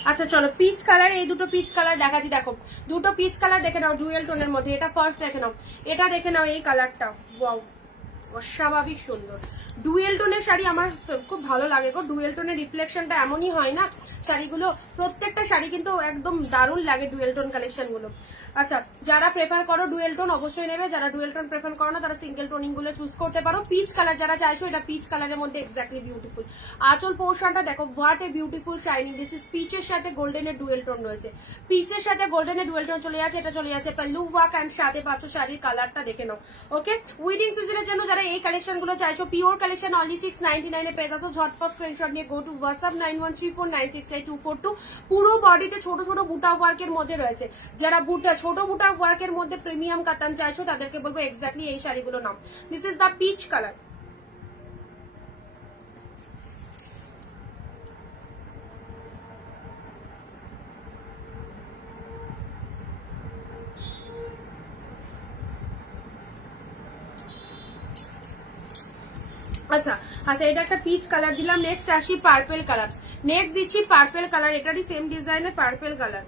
আচ্ছা চলো পিচ কালার, এই দুটো পিচ কালার দেখাচ্ছি, দেখো দুটো পিচ কালার দেখে নাও ডুয়েল টোনের মধ্যে। এটা ফার্স্ট দেখে নাও, এটা দেখে নাও এই কালারটা, ওয়াও অস্বাভাবিক সুন্দর। ডুয়েল টোনের শাড়ি আমার খুব ভালো লাগে গো, ডুয়েল টোনের রিফ্লেকশনটা এমনই হয় না শাড়িগুলো, প্রত্যেকটা শাড়ি কিন্তু একদম দারুণ লাগে ডুয়েল টোন কালেকশন গুলো। আচ্ছা যারা প্রেফার করো ডুয়েল টোন অবশ্যই নেবে, যারা ডুয়েল টোন প্রেফার করো না তারা সিঙ্গেল টোনিং গুলো চুজ করতে পারো। পিচ কালার যারা চাইছো, এটা পিচ কালারের মধ্যে এক্স্যাক্টলি বিউটিফুল। আঁচল পোর্শনটা দেখো, what a beautiful shining. This is পিচের সাথে গোল্ডেনের ডুয়েল টোন রয়েছে, পিচের সাথে গোল্ডেনের ডুয়েল টোন চলে যাচ্ছে। এটা চলে যাচ্ছে পাল্লু ওয়ার্ক এন্ড সাথে পাচ্ছ শাড়ির কালারটা দেখে নাও, ওকে? উইডিং সিজনের জন্য যারা এই কালেকশন গুলো চাইছো, পিওর কালেকশন অনলি 699 এ পেয়ে যাচ্ছ। ঝটপট স্ক্রিনশট নিয়ে গো টু হোয়াটসঅ্যাপ 9134968242। পুরো বডিতে ছোট ছোট বুটা ওয়ার্কের মধ্যে রয়েছে, যারা ছোট বুটা ওয়ার্কের মধ্যে প্রিমিয়াম কাতান চাইছো তাদেরকে বলবো এক্স্যাক্টলি এই শাড়িগুলো নাও। This is the peach colour. আচ্ছা আচ্ছা এটা একটা পিচ কালার দিলাম। নেক্সট আসি পার্পেল কালার, নেক্সট দিচ্ছি পার্পেল কালার, এটারই সেম ডিজাইনের পার্পেল কালার।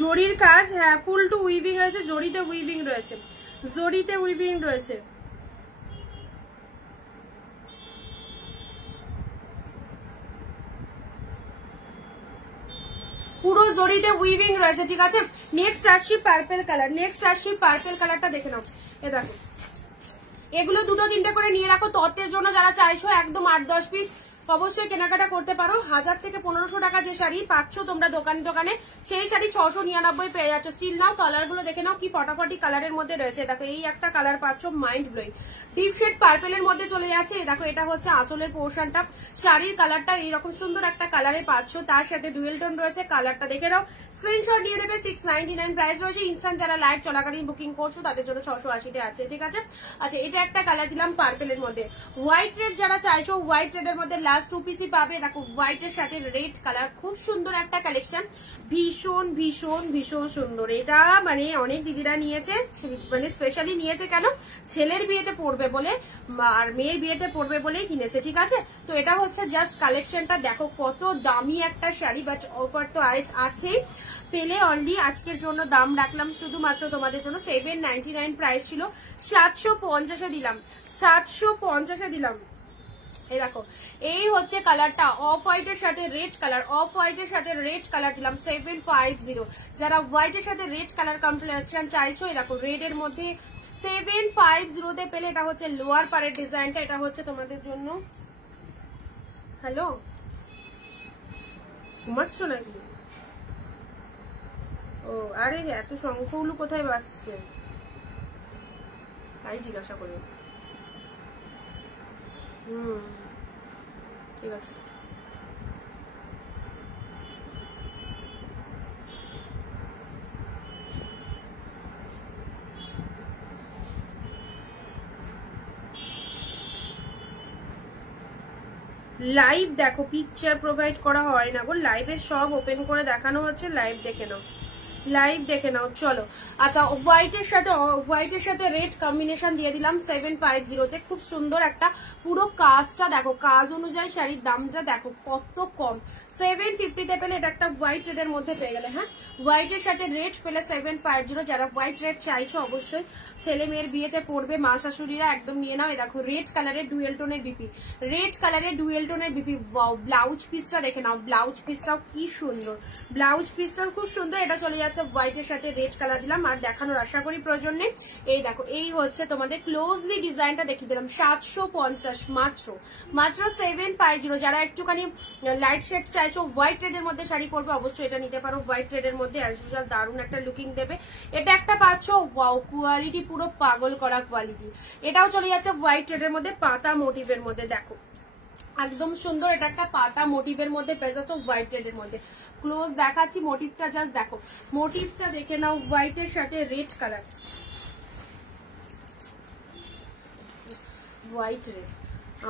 জরির কাজ, হ্যাঁ ফুল টু উইভিং রয়েছে, জরিতে উইভিং রয়েছে, জরিতে উইভিং রয়েছে। পুরো জরিতে উইভিং রয়েছে, ঠিক আছে। নেক্সট আসছি পার্পল কালার, নেক্সট আসছি পার্পল কালারটা দেখে নাও। এ দেখো, এগুলো 2-3টে করে নিয়ে রাখো। তত্ত্বের জন্য যারা চাইছো একদম 8-10 পিস অবশ্যই কেনাকাটা করতে পারো। 1000 থেকে 1500 টাকা যে শাড়ি পাচ্ছ তোমরা দোকানে, সেই শাড়ি 699 পেয়ে যাচ্ছ। স্টিল নাও, কালার গুলো দেখে নাও কি ফটাফটি কালারের মধ্যে রয়েছে। দেখো এই একটা কালার পাচ্ছ মাইন্ড ব্লোয়িং, ডিপ শেড পার্পেলের মধ্যে চলে যাচ্ছে। দেখো এটা হচ্ছে আঁচলের পোর্শনটা, শাড়ির কালারটা এইরকম সুন্দর একটা কালারে পাচ্ছ, তার সাথে ডুয়েল টোন রয়েছে। কালারটা দেখে নাও, স্ক্রিনশট নিয়ে নেবে। 699 প্রাইস রয়েছে। ইনস্ট্যান্ট যারা লাইভ চলাকালীন বুকিং করছো তাদের জন্য 680 আছে, ঠিক আছে। আচ্ছা, এটা একটা কালার দিলাম পার্পেলের মধ্যে। হোয়াইট রেড যারা চাইছো, হোয়াইট রেডের মধ্যে লাস্ট 2 পিসই পাবে। দেখো হোয়াইটের সাথে রেড কালার, খুব সুন্দর একটা কালেকশন, ভীষণ ভীষণ ভীষণ সুন্দর। এটা মানে অনেক দিদিরা নিয়েছে, মানে স্পেশালি নিয়েছে কেন, ছেলের বিয়েতে পড়বে বলে আর মেয়ের বিয়েতে পড়বে বলেই কিনেছে, ঠিক আছে। তো এটা হচ্ছে জাস্ট কালেকশনটা দেখো, কত দামি একটা শাড়ি। বাট অফার তো আছে, পেলে অনলি আজকের জন্য দাম রাখলাম শুধুমাত্র তোমাদের জন্য। 799 প্রাইস ছিল, 750-এ দিলাম, 750-এ দিলাম। এই দেখো, এই হচ্ছে কালারটা, অফ হোয়াইটের সাথে রেড কালার, অফ হোয়াইটের সাথে রেড কালার দিলাম 750। যারা হোয়াইটের সাথে রেড কালার কম্বিনেশন চাইছো, এই দেখো রেড এর মধ্যে 750-তে পেলে। এটা হচ্ছে লোয়ার পারের ডিজাইনটা, এটা হচ্ছে তোমাদের জন্য। হ্যালো, ঘুমাচ্ছ নাকি? ও আরে এত শঙ্খগুলো কোথায় বাজছে তাই জিজ্ঞাসা করি। ঠিক আছে। লাইভ দেখো, পিকচার প্রোভাইড করা হয় না গো, লাইভে সব ওপেন করে দেখানো হচ্ছে, লাইভ দেখে নাও, লাইভ দেখে নাও। চলো, আচ্ছা হোয়াইটের সাথে রেড কম্বিনেশন দিয়ে দিলাম 750-তে। খুব সুন্দর একটা, পুরো কাজটা দেখো, কাজ অনুযায়ী শাড়ির দামটা দেখো কত কম। 750-তে পেলে। এটা একটা হোয়াইট রেডের মধ্যে পেয়ে গেলে। হ্যাঁ, হোয়াইটের সাথে রেড পেলে 750। যারা হোয়াইট রেড চাইছো অবশ্যই ছেলে মেয়ের বিয়েতে পড়বে, মা শাশুড়িরা একদম নিয়ে নাও। এই দেখো রেড কালারের ডুয়েল টোনের বিপি, রেড কালারের ডুয়েল টোনের বিপি। ব্লাউজ পিসটা দেখে নাও, ব্লাউজ পিসটাও কি সুন্দর, ব্লাউজ পিসটাও খুব সুন্দর। এটা চলে যাচ্ছে হোয়াইটের সাথে রেড কালার দিলাম, আর দেখানোর আশা করি প্রয়োজন নেই। এই দেখো, এই হচ্ছে তোমাদের ক্লোজলি ডিজাইনটা দেখিয়ে দিলাম, 750 মাত্র 750। যারা একটুখানি লাইট শেড চাইছো, হোয়াইট রেড এর মধ্যে শাড়ি পরবে, অবশ্যই এটা নিতে পারো। হোয়াইট রেড এর মধ্যে অ্যাজ ইউজুয়াল দারুণ একটা লুকিং দেবে। এটা একটা পাচ্ছ, ওয়াও কোয়ালিটি, পুরো পাগল করা কোয়ালিটি। এটাও চলে যাচ্ছে হোয়াইট রেড এর মধ্যে, পাতা মোটিভের মধ্যে। দেখো একদম সুন্দর, এটা একটা পাতা মোটিভের মধ্যে পেয়ে যাচ্ছ হোয়াইট রেড এর মধ্যে। ক্লোজ দেখাচ্ছি মোটিভটা, জাস্ট দেখো মোটিভটা দেখে নাও, হোয়াইটের সাথে রেড কালার, হোয়াইট রেড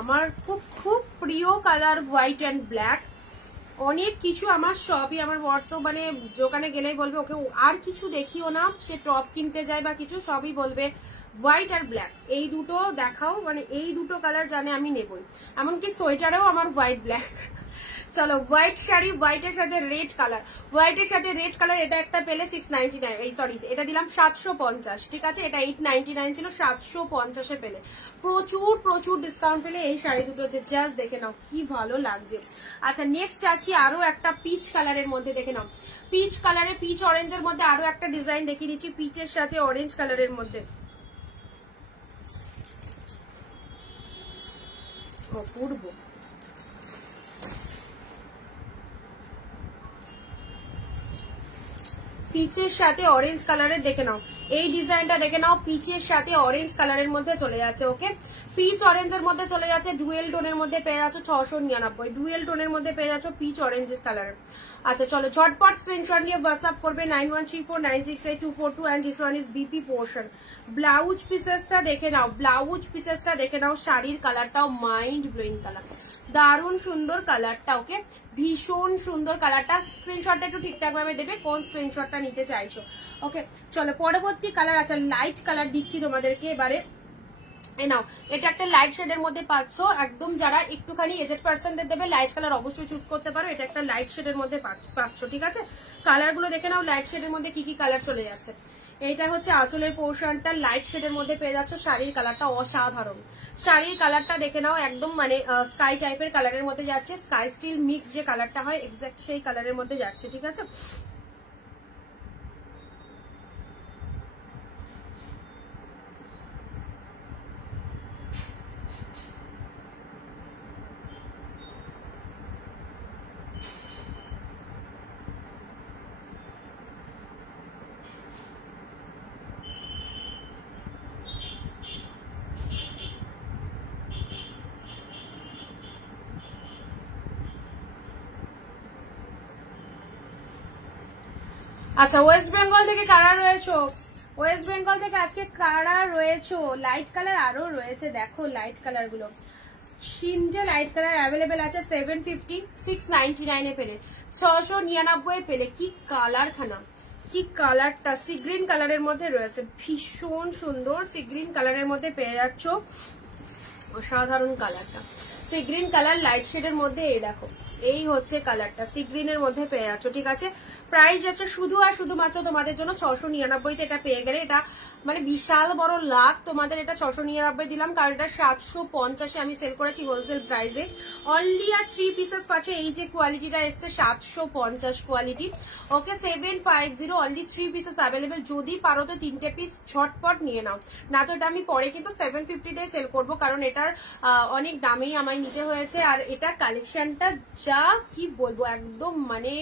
আমার খুব খুব প্রিয় কালার, হোয়াইট অ্যান্ড ব্ল্যাক। অনেক কিছু আমার সবই, আমার বর্তমানে দোকানে গেলেই বলবে ওকে আর কিছু দেখিও না, সে টপ কিনতে যায় বা কিছু, সবই বলবে হোয়াইট আর ব্ল্যাক এই দুটো দেখাও, মানে এই দুটো কালার জানে আমি নেবই। এমনকি সোয়েটারেও আমার হোয়াইট ব্ল্যাক। চলো, হোয়াইট শাড়ি, হোয়াইটের সাথে রেড কালার, হোয়াইটের সাথে রেড কালার। এটা একটা পেলে 699, এই সরি এটা দিলাম 750, ঠিক আছে। এটা 899 ছিল, 750-এ পেলে। প্রচুর প্রচুর ডিসকাউন্ট পেলে এই শাড়ি দুটোতে, জাস্ট দেখে নাও কি ভালো লাগছে। আচ্ছা, নেক্সট আসি আরো একটা পিচ কালারের মধ্যে, দেখে নাও পিচ কালারে, পিচ অরেঞ্জের মধ্যে আরো একটা ডিজাইন দেখিয়ে দিচ্ছি, পিচের সাথে অরেঞ্জ কালারের মধ্যে। অপূর্ব, পিচের সাথে অরেঞ্জ কালারের দেখে নাও, এই ডিজাইনটা দেখে নাও, পিচের সাথে অরেঞ্জ কালারের মধ্যে চলে যাচ্ছে। ওকে, পিচ অরেঞ্জের মধ্যে চলে যাচ্ছে, ডুয়েল টোনের মধ্যে পেয়ে যাচ্ছ 699, ডুয়েল টোনের মধ্যে পেয়ে যাচ্ছ পিচ অরেঞ্জ কালারের। আচ্ছা চলো, ঝটপট স্ক্রিনশট নিয়ে হোয়াটসঅ্যাপ করবে 9134968242 and this one is BP portion. Blouse পিসেসটা দেখে নাও, ব্লাউজ পিসেসটা দেখে নাও, শাড়ির কালারটাও মাইন্ড ব্লোয়িং কালার, দারুণ সুন্দর কালারটা। ওকে, ভীষণ সুন্দর কালারটা। স্ক্রিনশটটা একটু ঠিকঠাক ভাবে দেবে কোন স্ক্রিনশটটা নিতে চাইছো। ওকে চলো, পরবর্তী কালার আছে লাইট কালার দিচ্ছি তোমাদেরকে এবারে। নাও, এটা একটা লাইট শেডের মধ্যে পাচ্ছ, একদম যারা একটুখানি এজেড পার্সনদের দেবে লাইট কালার অবশ্যই চুজ করতে পারো। এটা একটা লাইট শেডের মধ্যে পাচ্ছ, ঠিক আছে। কালার গুলো দেখে নাও, লাইট শেডের মধ্যে কি কি কালার চলে যাচ্ছে। এইটা হচ্ছে আঁচলের পোর্শনটা, লাইট শেডের মধ্যে পেয়ে যাচ্ছ। শাড়ির কালারটা অসাধারণ, শাড়ির কালারটা দেখে নাও, একদম মানে স্কাই টাইপের কালারের মধ্যে যাচ্ছে, স্কাই স্টিল মিক্স যে কালারটা হয় এক্সাক্ট সেই কালারের মধ্যে যাচ্ছে, ঠিক আছে। আচ্ছা, ওয়েস্ট বেঙ্গল থেকে কারা রয়েছে? ওয়েস্ট বেঙ্গল থেকে আজকে কারা রয়েছে? লাইট কালার আরো রয়েছে, দেখো লাইট কালার গুলো, তিনটে লাইট কালার অ্যাভেলেবেল আছে। 750, 699 এ পেলে, 699 পেলে। কি কালার খানা, কি কালারটা, সি গ্রিন কালারের মধ্যে রয়েছে, ভীষণ সুন্দর সি গ্রিন কালারের মধ্যে পেয়ে যাচ্ছ। অসাধারণ কালারটা, সি গ্রিন কালার লাইট শেডের মধ্যে। এই দেখো, এই হচ্ছে কালারটা, সি গ্রিনের মধ্যে পেয়ে যাচ্ছ, ঠিক আছে। প্রাইস যাচ্ছে শুধু আর শুধুমাত্র তোমাদের জন্য 699 তে। এটা পেয়ে গেলে, এটা মানে বিশাল বড় লাভ তোমাদের। এটা 699 দিলাম, কারণ এটা 750 আমি সেল করেছি হোলসেল প্রাইসে। অনলি আর 3 পিসেস পাচ্ছ। এই যে কোয়ালিটিটা এসছে 750 কোয়ালিটি, ওকে। 750 অনলি 3 পিসেস অ্যাভেলেবেল। যদি পারো তো 3টে পিস ঝটপট নিয়ে নাও, না তো এটা আমি পরে কিন্তু 750 তে সেল করবো, কারণ এটার অনেক দামেই আমায় নিতে হয়েছে। আর এটার কালেকশনটা যা কি বলবো, একদম মানে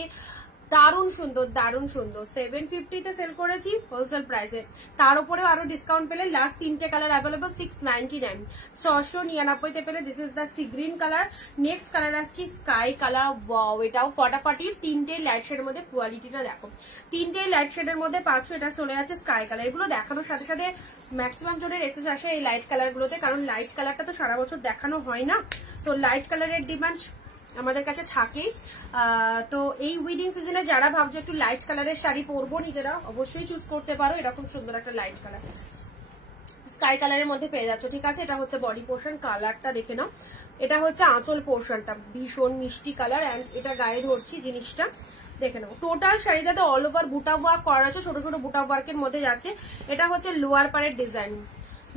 দারুণ সুন্দর, দারুণ সুন্দর। 750 তে সেল করেছি হোলসেল প্রাইসে, তার উপরেও আরো ডিসকাউন্ট পেলে। লাস্ট 3টে কালার অ্যাভেলেবল, 699, 699 তে পেলে। This is the sea green colour. Next colour আসছি স্কাই কালার। ওয়াও, এটাও ফটাফটি। 3টে লাইট শেডের মধ্যে, কোয়ালিটিটা দেখো, 3টে লাইট শেডের মধ্যে পাচ্ছ। এটা চলে যাচ্ছে স্কাই কালার। এগুলো দেখানোর সাথে সাথে ম্যাক্সিমাম জনের এসেস আসে এই লাইট কালার গুলোতে, কারণ লাইট কালারটা তো সারা বছর দেখানো হয় না, তো লাইট কালারের ডিমান্ড আমাদের কাছে থাকে। তো এই উইডিং সিজনে যারা ভাবছো একটু লাইট কালারের শাড়ি পরবো নিজেরা, অবশ্যই চুজ করতে পারো। এরকম সুন্দর একটা লাইট কালার স্কাই কালারের মধ্যে পেয়ে যাচ্ছ, ঠিক আছে। এটা হচ্ছে বডি পোর্শন, কালারটা দেখে নাও। এটা হচ্ছে আঁচল পোর্শনটা, ভীষণ মিষ্টি কালার। অ্যান্ড এটা গায়ে ধরছি জিনিসটা দেখে নাও। টোটাল শাড়িটাতে অল ওভার বুটা ওয়ার্ক করা আছে, ছোট ছোট বুটা ওয়ার্কের মধ্যে যাচ্ছে। এটা হচ্ছে লোয়ার পাড়ের ডিজাইন,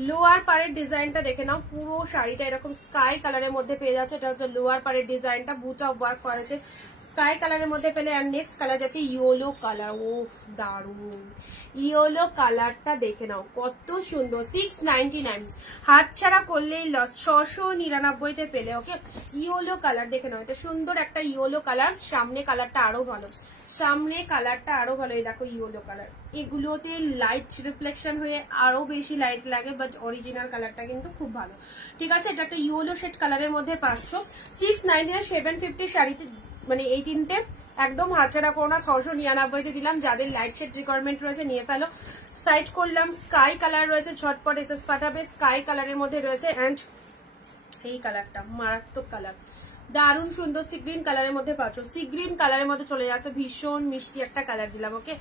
লোয়ার পাড়ের ডিজাইনটা দেখে নাও। পুরো শাড়িটা এরকম স্কাই কালারের মধ্যে পেয়ে যাচ্ছে। এটা হচ্ছে লোয়ার পাড়ের ডিজাইনটা, বুটা ওয়ার্ক করেছে স্কাই কালারের মধ্যে পেলে। আর নেক্সট কালার যাচ্ছে ইয়েলো কালার। ও দারুন, ইয়েলো কালারটা দেখে নাও কত সুন্দর। 699, হাত ছাড়া করলেই লস। 699 তে পেলে, ওকে। ইয়েলো কালার দেখে নাও, এটা সুন্দর একটা ইয়েলো কালার। সামনে কালারটা আরো ভালো, সামনে কালারটা আরো ভালো। এই দেখো ইয়েলো কালার, এগুলোতে লাইট রিফ্লেকশন হয়ে আরো বেশি লাইট লাগে, বাট অরিজিনাল কালারটা কিন্তু খুব ভালো, ঠিক আছে। এটা একটা ইয়েলো শেড কালারের মধ্যে পাচ্ছ। 699, 750 শাড়িতে মানে এই তিনটে একদম হাতছাড়া করো না। 699 তে দিলাম। যাদের লাইট শেড রিকোয়ারমেন্ট রয়েছে নিয়ে ফেলো। সাইড করলাম, স্কাই কালার রয়েছে, ঝটপট এসএস পাঠাবে। স্কাই কালারের মধ্যে রয়েছে, অ্যান্ড এই কালারটা মারাত্মক কালার, দারুণ সুন্দর। সি গ্রিন কালারের মধ্যে পাচ্ছ, সি গ্রিন কালারের মধ্যে চলে যাচ্ছে। ভীষণ মিষ্টি একটা কালার দিলাম, ওকে।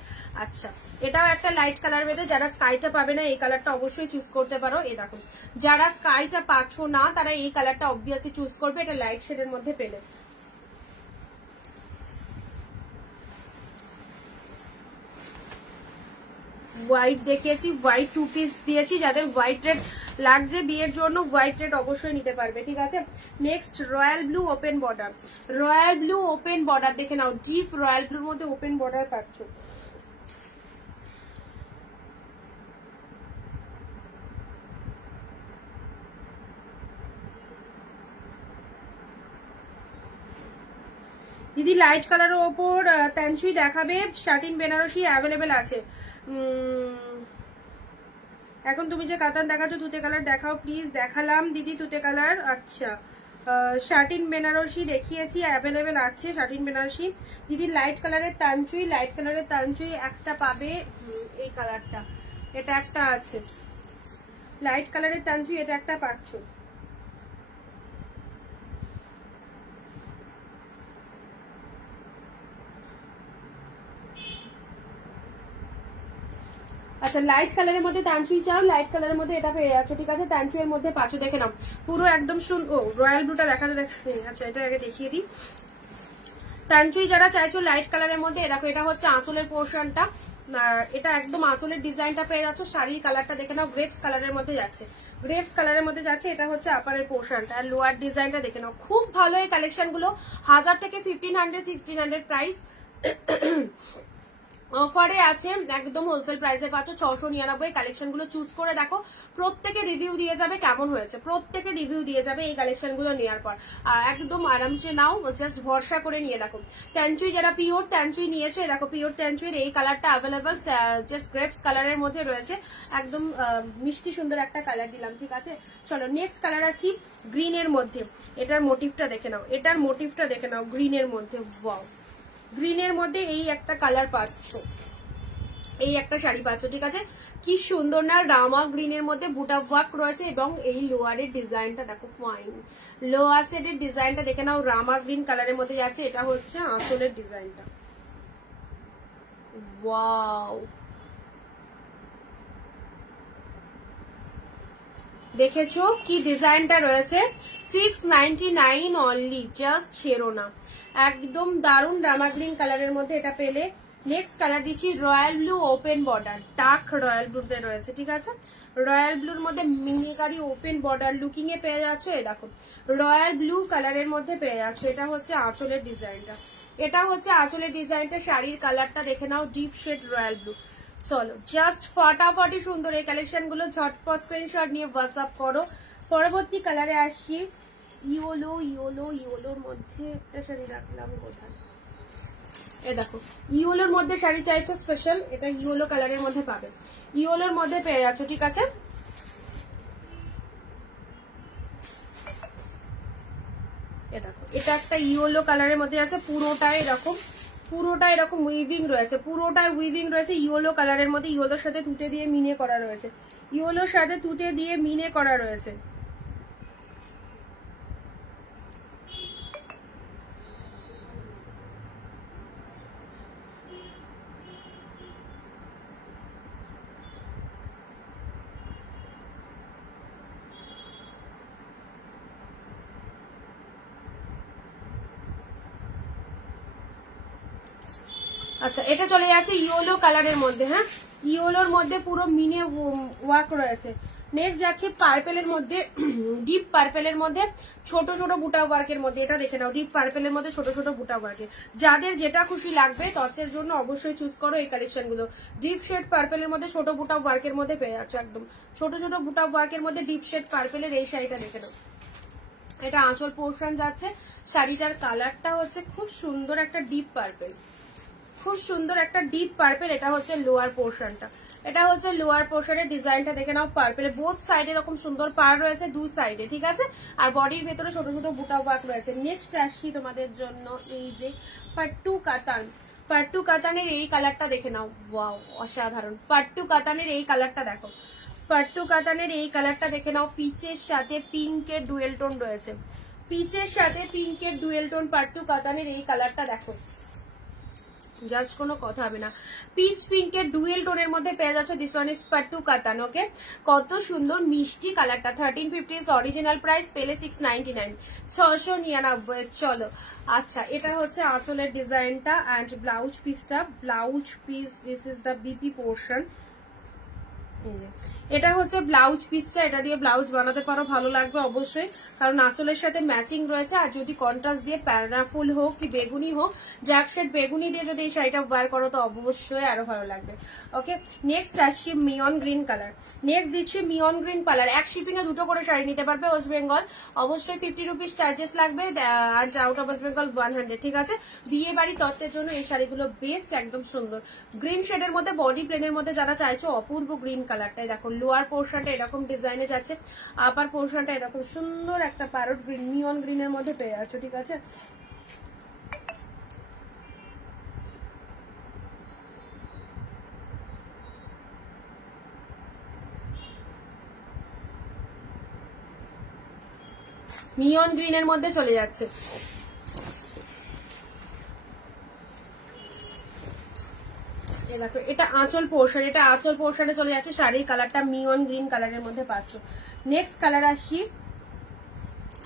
আচ্ছা, এটাও একটা লাইট কালার মধ্যে। যারা স্কাইটা পাবে না এই কালারটা অবশ্যই চুজ করতে পারো। এই দেখো, যারা স্কাইটা পাচ্ছ না তারা এই কালারটা অবভিয়াসলি চুজ করবে, এটা লাইট শেডের মধ্যে পেলে। হোয়াইট দেখিয়েছি, হোয়াইট 2 পিস দিয়েছি। যাদের হোয়াইট রেড লাগছে বিয়ের জন্য, হোয়াইট রেড অবশ্যই নিতে পারবে, ঠিক আছে। Next royal blue open border, royal blue open border দেখে নাও। ডিপ রয়্যাল ব্লুর মধ্যে ওপেন বর্ডার পাচ্ছ। দিদি লাইট কালারের ওপর তানসুই দেখাবে, শাটিন বেনারসি অ্যাভেলেবেল আছে। এখন তুমি যে কাতান দেখাচ্ছ তুতে কালার দেখাও প্লিজ। দেখালাম দিদি তুতে কালার। আচ্ছা, শাটিন বেনারসি দেখিয়েছি, অ্যাভেলেবেল আছে শাটিন বেনারসি। দিদি লাইট কালারের তানচুই, লাইট কালারের তানচুই একটা পাবে। এই কালারটা, এটা একটা আছে লাইট কালারের তানচুই, এটা একটা পাচ্ছ। আচ্ছা, লাইট কালারের মধ্যে তানচুই চাও, লাইট কালারের মধ্যে এটা পেয়ে যাচ্ছ, ঠিক আছে। তানচুইয়ের মধ্যে পাচ্ছ, দেখে নাও পুরো একদম ও রয়্যাল ব্লুটা দেখাতে দেখতে। আচ্ছা, এটা আগে দেখিয়ে দিই। তানচুই যারা চাইছো লাইট কালারের মধ্যে, দেখো এটা হচ্ছে আঁচলের পোর্শনটা, আর এটা একদম আঁচলের ডিজাইনটা পেয়ে যাচ্ছ। শাড়ির কালারটা দেখে নাও, গ্রেপস কালারের মধ্যে যাচ্ছে, গ্রেপস কালারের মধ্যে যাচ্ছে। এটা হচ্ছে আপারের পোর্শনটা, আর লোয়ার ডিজাইনটা দেখে নাও। খুব ভালো এই কালেকশন গুলো, 1000 থেকে 1500 1600 প্রাইস। অফারে আছে, একদম হোলসেল প্রাইসে পাচ্ছ 699। কালেকশন গুলো চুজ করে দেখো, প্রত্যেকে রিভিউ দিয়ে যাবে কেমন হয়েছে, প্রত্যেকে রিভিউ দিয়ে যাবে এই কালেকশন গুলো নেওয়ার পর। আর একদম আরামসে নাও, জাস্ট ভরসা করে নিয়ে দেখো। ট্যানচুই যারা পিওর ট্যানচুই নিয়েছে, দেখো পিওর ট্যানচুইর এই কালারটা অ্যাভেলেবল, জাস্ট গ্রেপস কালারের মধ্যে রয়েছে, একদম মিষ্টি সুন্দর একটা কালার দিলাম, ঠিক আছে। চলো নেক্সট কালার আসছি গ্রিনের মধ্যে। এটার মোটিভটা দেখে নাও, এটার মোটিভটা দেখে নাও, গ্রিনের মধ্যে। ওয়াও, গ্রিনের মধ্যে এই একটা কালার পাচ্ছ, এই একটা শাড়ি পাচ্ছ, ঠিক আছে। কি সুন্দর না, রামা গ্রিনের মধ্যে বুটা ওয়ার্ক রয়েছে, এবং এই লোয়ারের ডিজাইনটা দেখো, ফাইন লোয়ার সেটের ডিজাইনটা দেখে নাও, রামা গ্রিন কালারের মধ্যে যাচ্ছে। এটা হচ্ছে আঁচলের ডিজাইনটা। ওয়াও, দেখেছো কি ডিজাইনটা রয়েছে। 699 অনলি, জাস্ট ছেড়ো না, একদম দারুন রামা গ্রিন কালারের মধ্যে এটা পেলে। নেক্সট কালার দিচ্ছি royal blue open border, dark royal ব্লুতে রয়েছে, ঠিক আছে। রয়্যাল ব্লুর মধ্যে মিনিকারি ওপেন বর্ডার লুকিং এ পেয়ে যাচ্ছ। এই দেখো রয়্যাল ব্লু কালারের মধ্যে পেয়ে যাচ্ছ। এটা হচ্ছে আঁচলের ডিজাইনটা, এটা হচ্ছে আঁচলের ডিজাইনটা। শাড়ির কালারটা দেখে নাও, ডিপ শেড রয়্যাল ব্লু। চলো জাস্ট ফাটাফাটি সুন্দর এই কালেকশন গুলো, ঝটপট স্ক্রিনশট নিয়ে হোয়াটসঅ্যাপ করো। পরবর্তী কালারে আসছি ইয়েলো, ইয়েলো ইয়েলোর মধ্যে একটা শাড়ি রাখলাম কোথায়, এ দেখো ইয়েলোর মধ্যে শাড়ি চাইছো স্পেশাল, এটা ইয়েলো কালারের মধ্যে পাবে, ইয়েলোর মধ্যে পেয়ে যাচ্ছ, ঠিক আছে। এ দেখো এটা একটা ইয়েলো কালারের মধ্যে আছে, পুরোটাই এরকম, পুরোটা এরকম উইভিং রয়েছে, পুরোটাই উইভিং রয়েছে ইয়েলো কালারের মধ্যে। ইয়েলোর সাথে তুতে দিয়ে মিনে করা রয়েছে, ইয়েলোর সাথে তুতে দিয়ে মিনে করা রয়েছে। আচ্ছা এটা চলে যাচ্ছে ইয়েলো কালারের মধ্যে, হ্যাঁ ইয়েলোর মধ্যে পুরো মিনে ওয়ার্ক রয়েছে। নেক্সট যাচ্ছে পার্পেলের মধ্যে, ডিপ পার্পেলের মধ্যে ছোট ছোট বুটা ওয়ার্কের মধ্যে। এটা দেখে নাও, ডিপ পার্পেলের মধ্যে ছোট ছোট বুটা ওয়ার্কের। যাদের যেটা খুশি লাগবে ততের জন্য অবশ্যই চুজ করো এই কালেকশন গুলো। ডিপ শেড পার্পেলের মধ্যে ছোট বুটা ওয়ার্কের মধ্যে পেয়ে যাচ্ছ, একদম ছোট ছোট বুটা ওয়ার্কের মধ্যে ডিপ শেড পার্পেলের এই শাড়িটা দেখে নাও। এটা আঁচল পোর্শন যাচ্ছে, শাড়িটার কালারটা হচ্ছে খুব সুন্দর একটা ডিপ পার্পেল, খুব সুন্দর একটা ডিপ পার্পেল। এটা হচ্ছে লোয়ার পোর্শনটা, এটা হচ্ছে লোয়ার পোর্শনের ডিজাইনটা দেখে নাও। পার্পেল বোথ সাইডে এরকম সুন্দর পার রয়েছে, দুই সাইডে, ঠিক আছে। আর বডির ভেতরে ছোট ছোট বুটা ওয়ার্ক রয়েছে। নেক্সট আসি তোমাদের জন্য এই যে পাট্টু কাতান, পাট্টু কাতানের এই কালারটা দেখে নাও। ওয়াও অসাধারণ, পাট্টু কাতানের এই কালারটা দেখো, পাট্টু কাতানের এই কালারটা দেখে নাও। পিচের সাথে পিঙ্কের ডুয়েল টোন রয়েছে, পিচের সাথে পিঙ্কের ডুয়েল টোন পাট্টু কাতানের এই কালারটা দেখো, জাস্ট কোনো কথা হবে না। পিচ পিঙ্কের ডুয়েল টোনের মধ্যে পেয়ে যাচ্ছে। দিস ওয়ান ইজ পাট্টু কাতান, ওকে। কত সুন্দর মিষ্টি কালারটা। 1350 অরিজিনাল প্রাইস, পেলে 699, 699। চলো আচ্ছা এটা হচ্ছে আঁচলের ডিজাইনটা অ্যান্ড ব্লাউজ পিসটা, blouse piece, this is the BP portion. এটা হচ্ছে ব্লাউজ পিসটা, এটা দিয়ে ব্লাউজ বানাতে পারো, ভালো লাগবে অবশ্যই, কারণ আঁচলের সাথে ম্যাচিং রয়েছে। আর যদি কন্ট্রাস্ট দিয়ে প্যারানা ফুল হোক কি বেগুনি হোক, জ্যাক শেড বেগুনি দিয়ে যদি এই শাড়িটা ওয়্যার করো তো অবশ্যই আরো ভালো লাগবে, ওকে। নেক্সট আসছি মিয়ন গ্রিন কালার, নেক্সট দিচ্ছি মিয়ন গ্রিন কালার। এক শিপিং এ দুটো করে শাড়ি নিতে পারবে ওয়েস্ট বেঙ্গল, অবশ্যই 50 রুপিস চার্জেস লাগবে, আর আউট অফ ওয়েস্ট বেঙ্গল 100, ঠিক আছে। বিয়ে বাড়ি তত্ত্বের জন্য এই শাড়িগুলো বেস্ট, একদম সুন্দর গ্রিন শেডের মধ্যে, বডি প্লেনের মধ্যে যারা চাইছো অপূর্ব গ্রিন কালারটাই দেখো। লোয়ার পোর্শনটা এরকম ডিজাইনে যাচ্ছে, আপার পোর্শনটা এরকম সুন্দর একটা প্যারট গ্রিন, নিয়ন গ্রিনের মধ্যে পেয়ে যাচ্ছ, ঠিক আছে। নিয়ন গ্রিনের মধ্যে চলে যাচ্ছে। দেখো এটা আঁচল পোর্শন, এটা আঁচল পোর্শনে চলে যাচ্ছে। শাড়ির কালারটা মিয়ন গ্রিন কালারের মধ্যে পাচ্ছ। নেক্সট কালার আসি,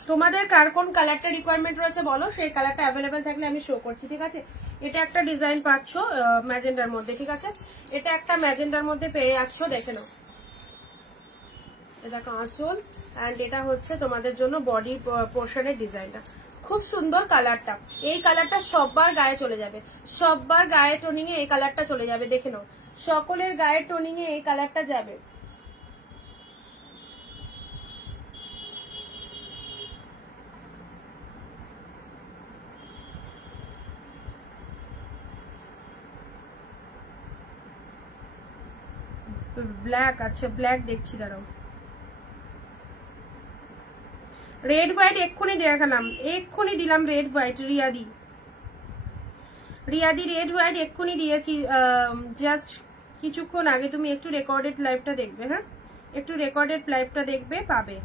তোমাদের কার কোন কালারটা রিকোয়ারমেন্ট রয়েছে বলো, সেই কালারটা অ্যাভেলেবেল থাকলে আমি শো করছি, ঠিক আছে। এটা একটা ডিজাইন পাচ্ছ ম্যাজেন্ডার মধ্যে, ঠিক আছে? এটা একটা ম্যাজেন্ডার মধ্যে পেয়ে যাচ্ছ, দেখে নাও। এটা আঁচল অ্যান্ড এটা হচ্ছে তোমাদের জন্য বডি পোর্শনের ডিজাইনটা। খুব সুন্দর কালারটা। এই কালারটা সববার গায়ে চলে যাবে, সববার গায়ে টোনিং এ এই কালারটা চলে যাবে, দেখে নাও। সকলের গায়ের টোনিং এ এই কালারটা যাবে। ব্ল্যাক, আচ্ছা ব্ল্যাক দেখছি, দাঁড়াও। রেড হোয়াইট এক্ষুনি দেখালাম, এক্ষুনি দিলাম রেড হোয়াইট। রিয়াদি রেড হোয়াইট এক্ষুনি দিয়েছি, জাস্ট কিছুক্ষণ আগে। তুমি একটু রেকর্ডেড লাইভটা দেখবে, হ্যাঁ একটু রেকর্ডেড লাইভটা দেখবে, পাবে।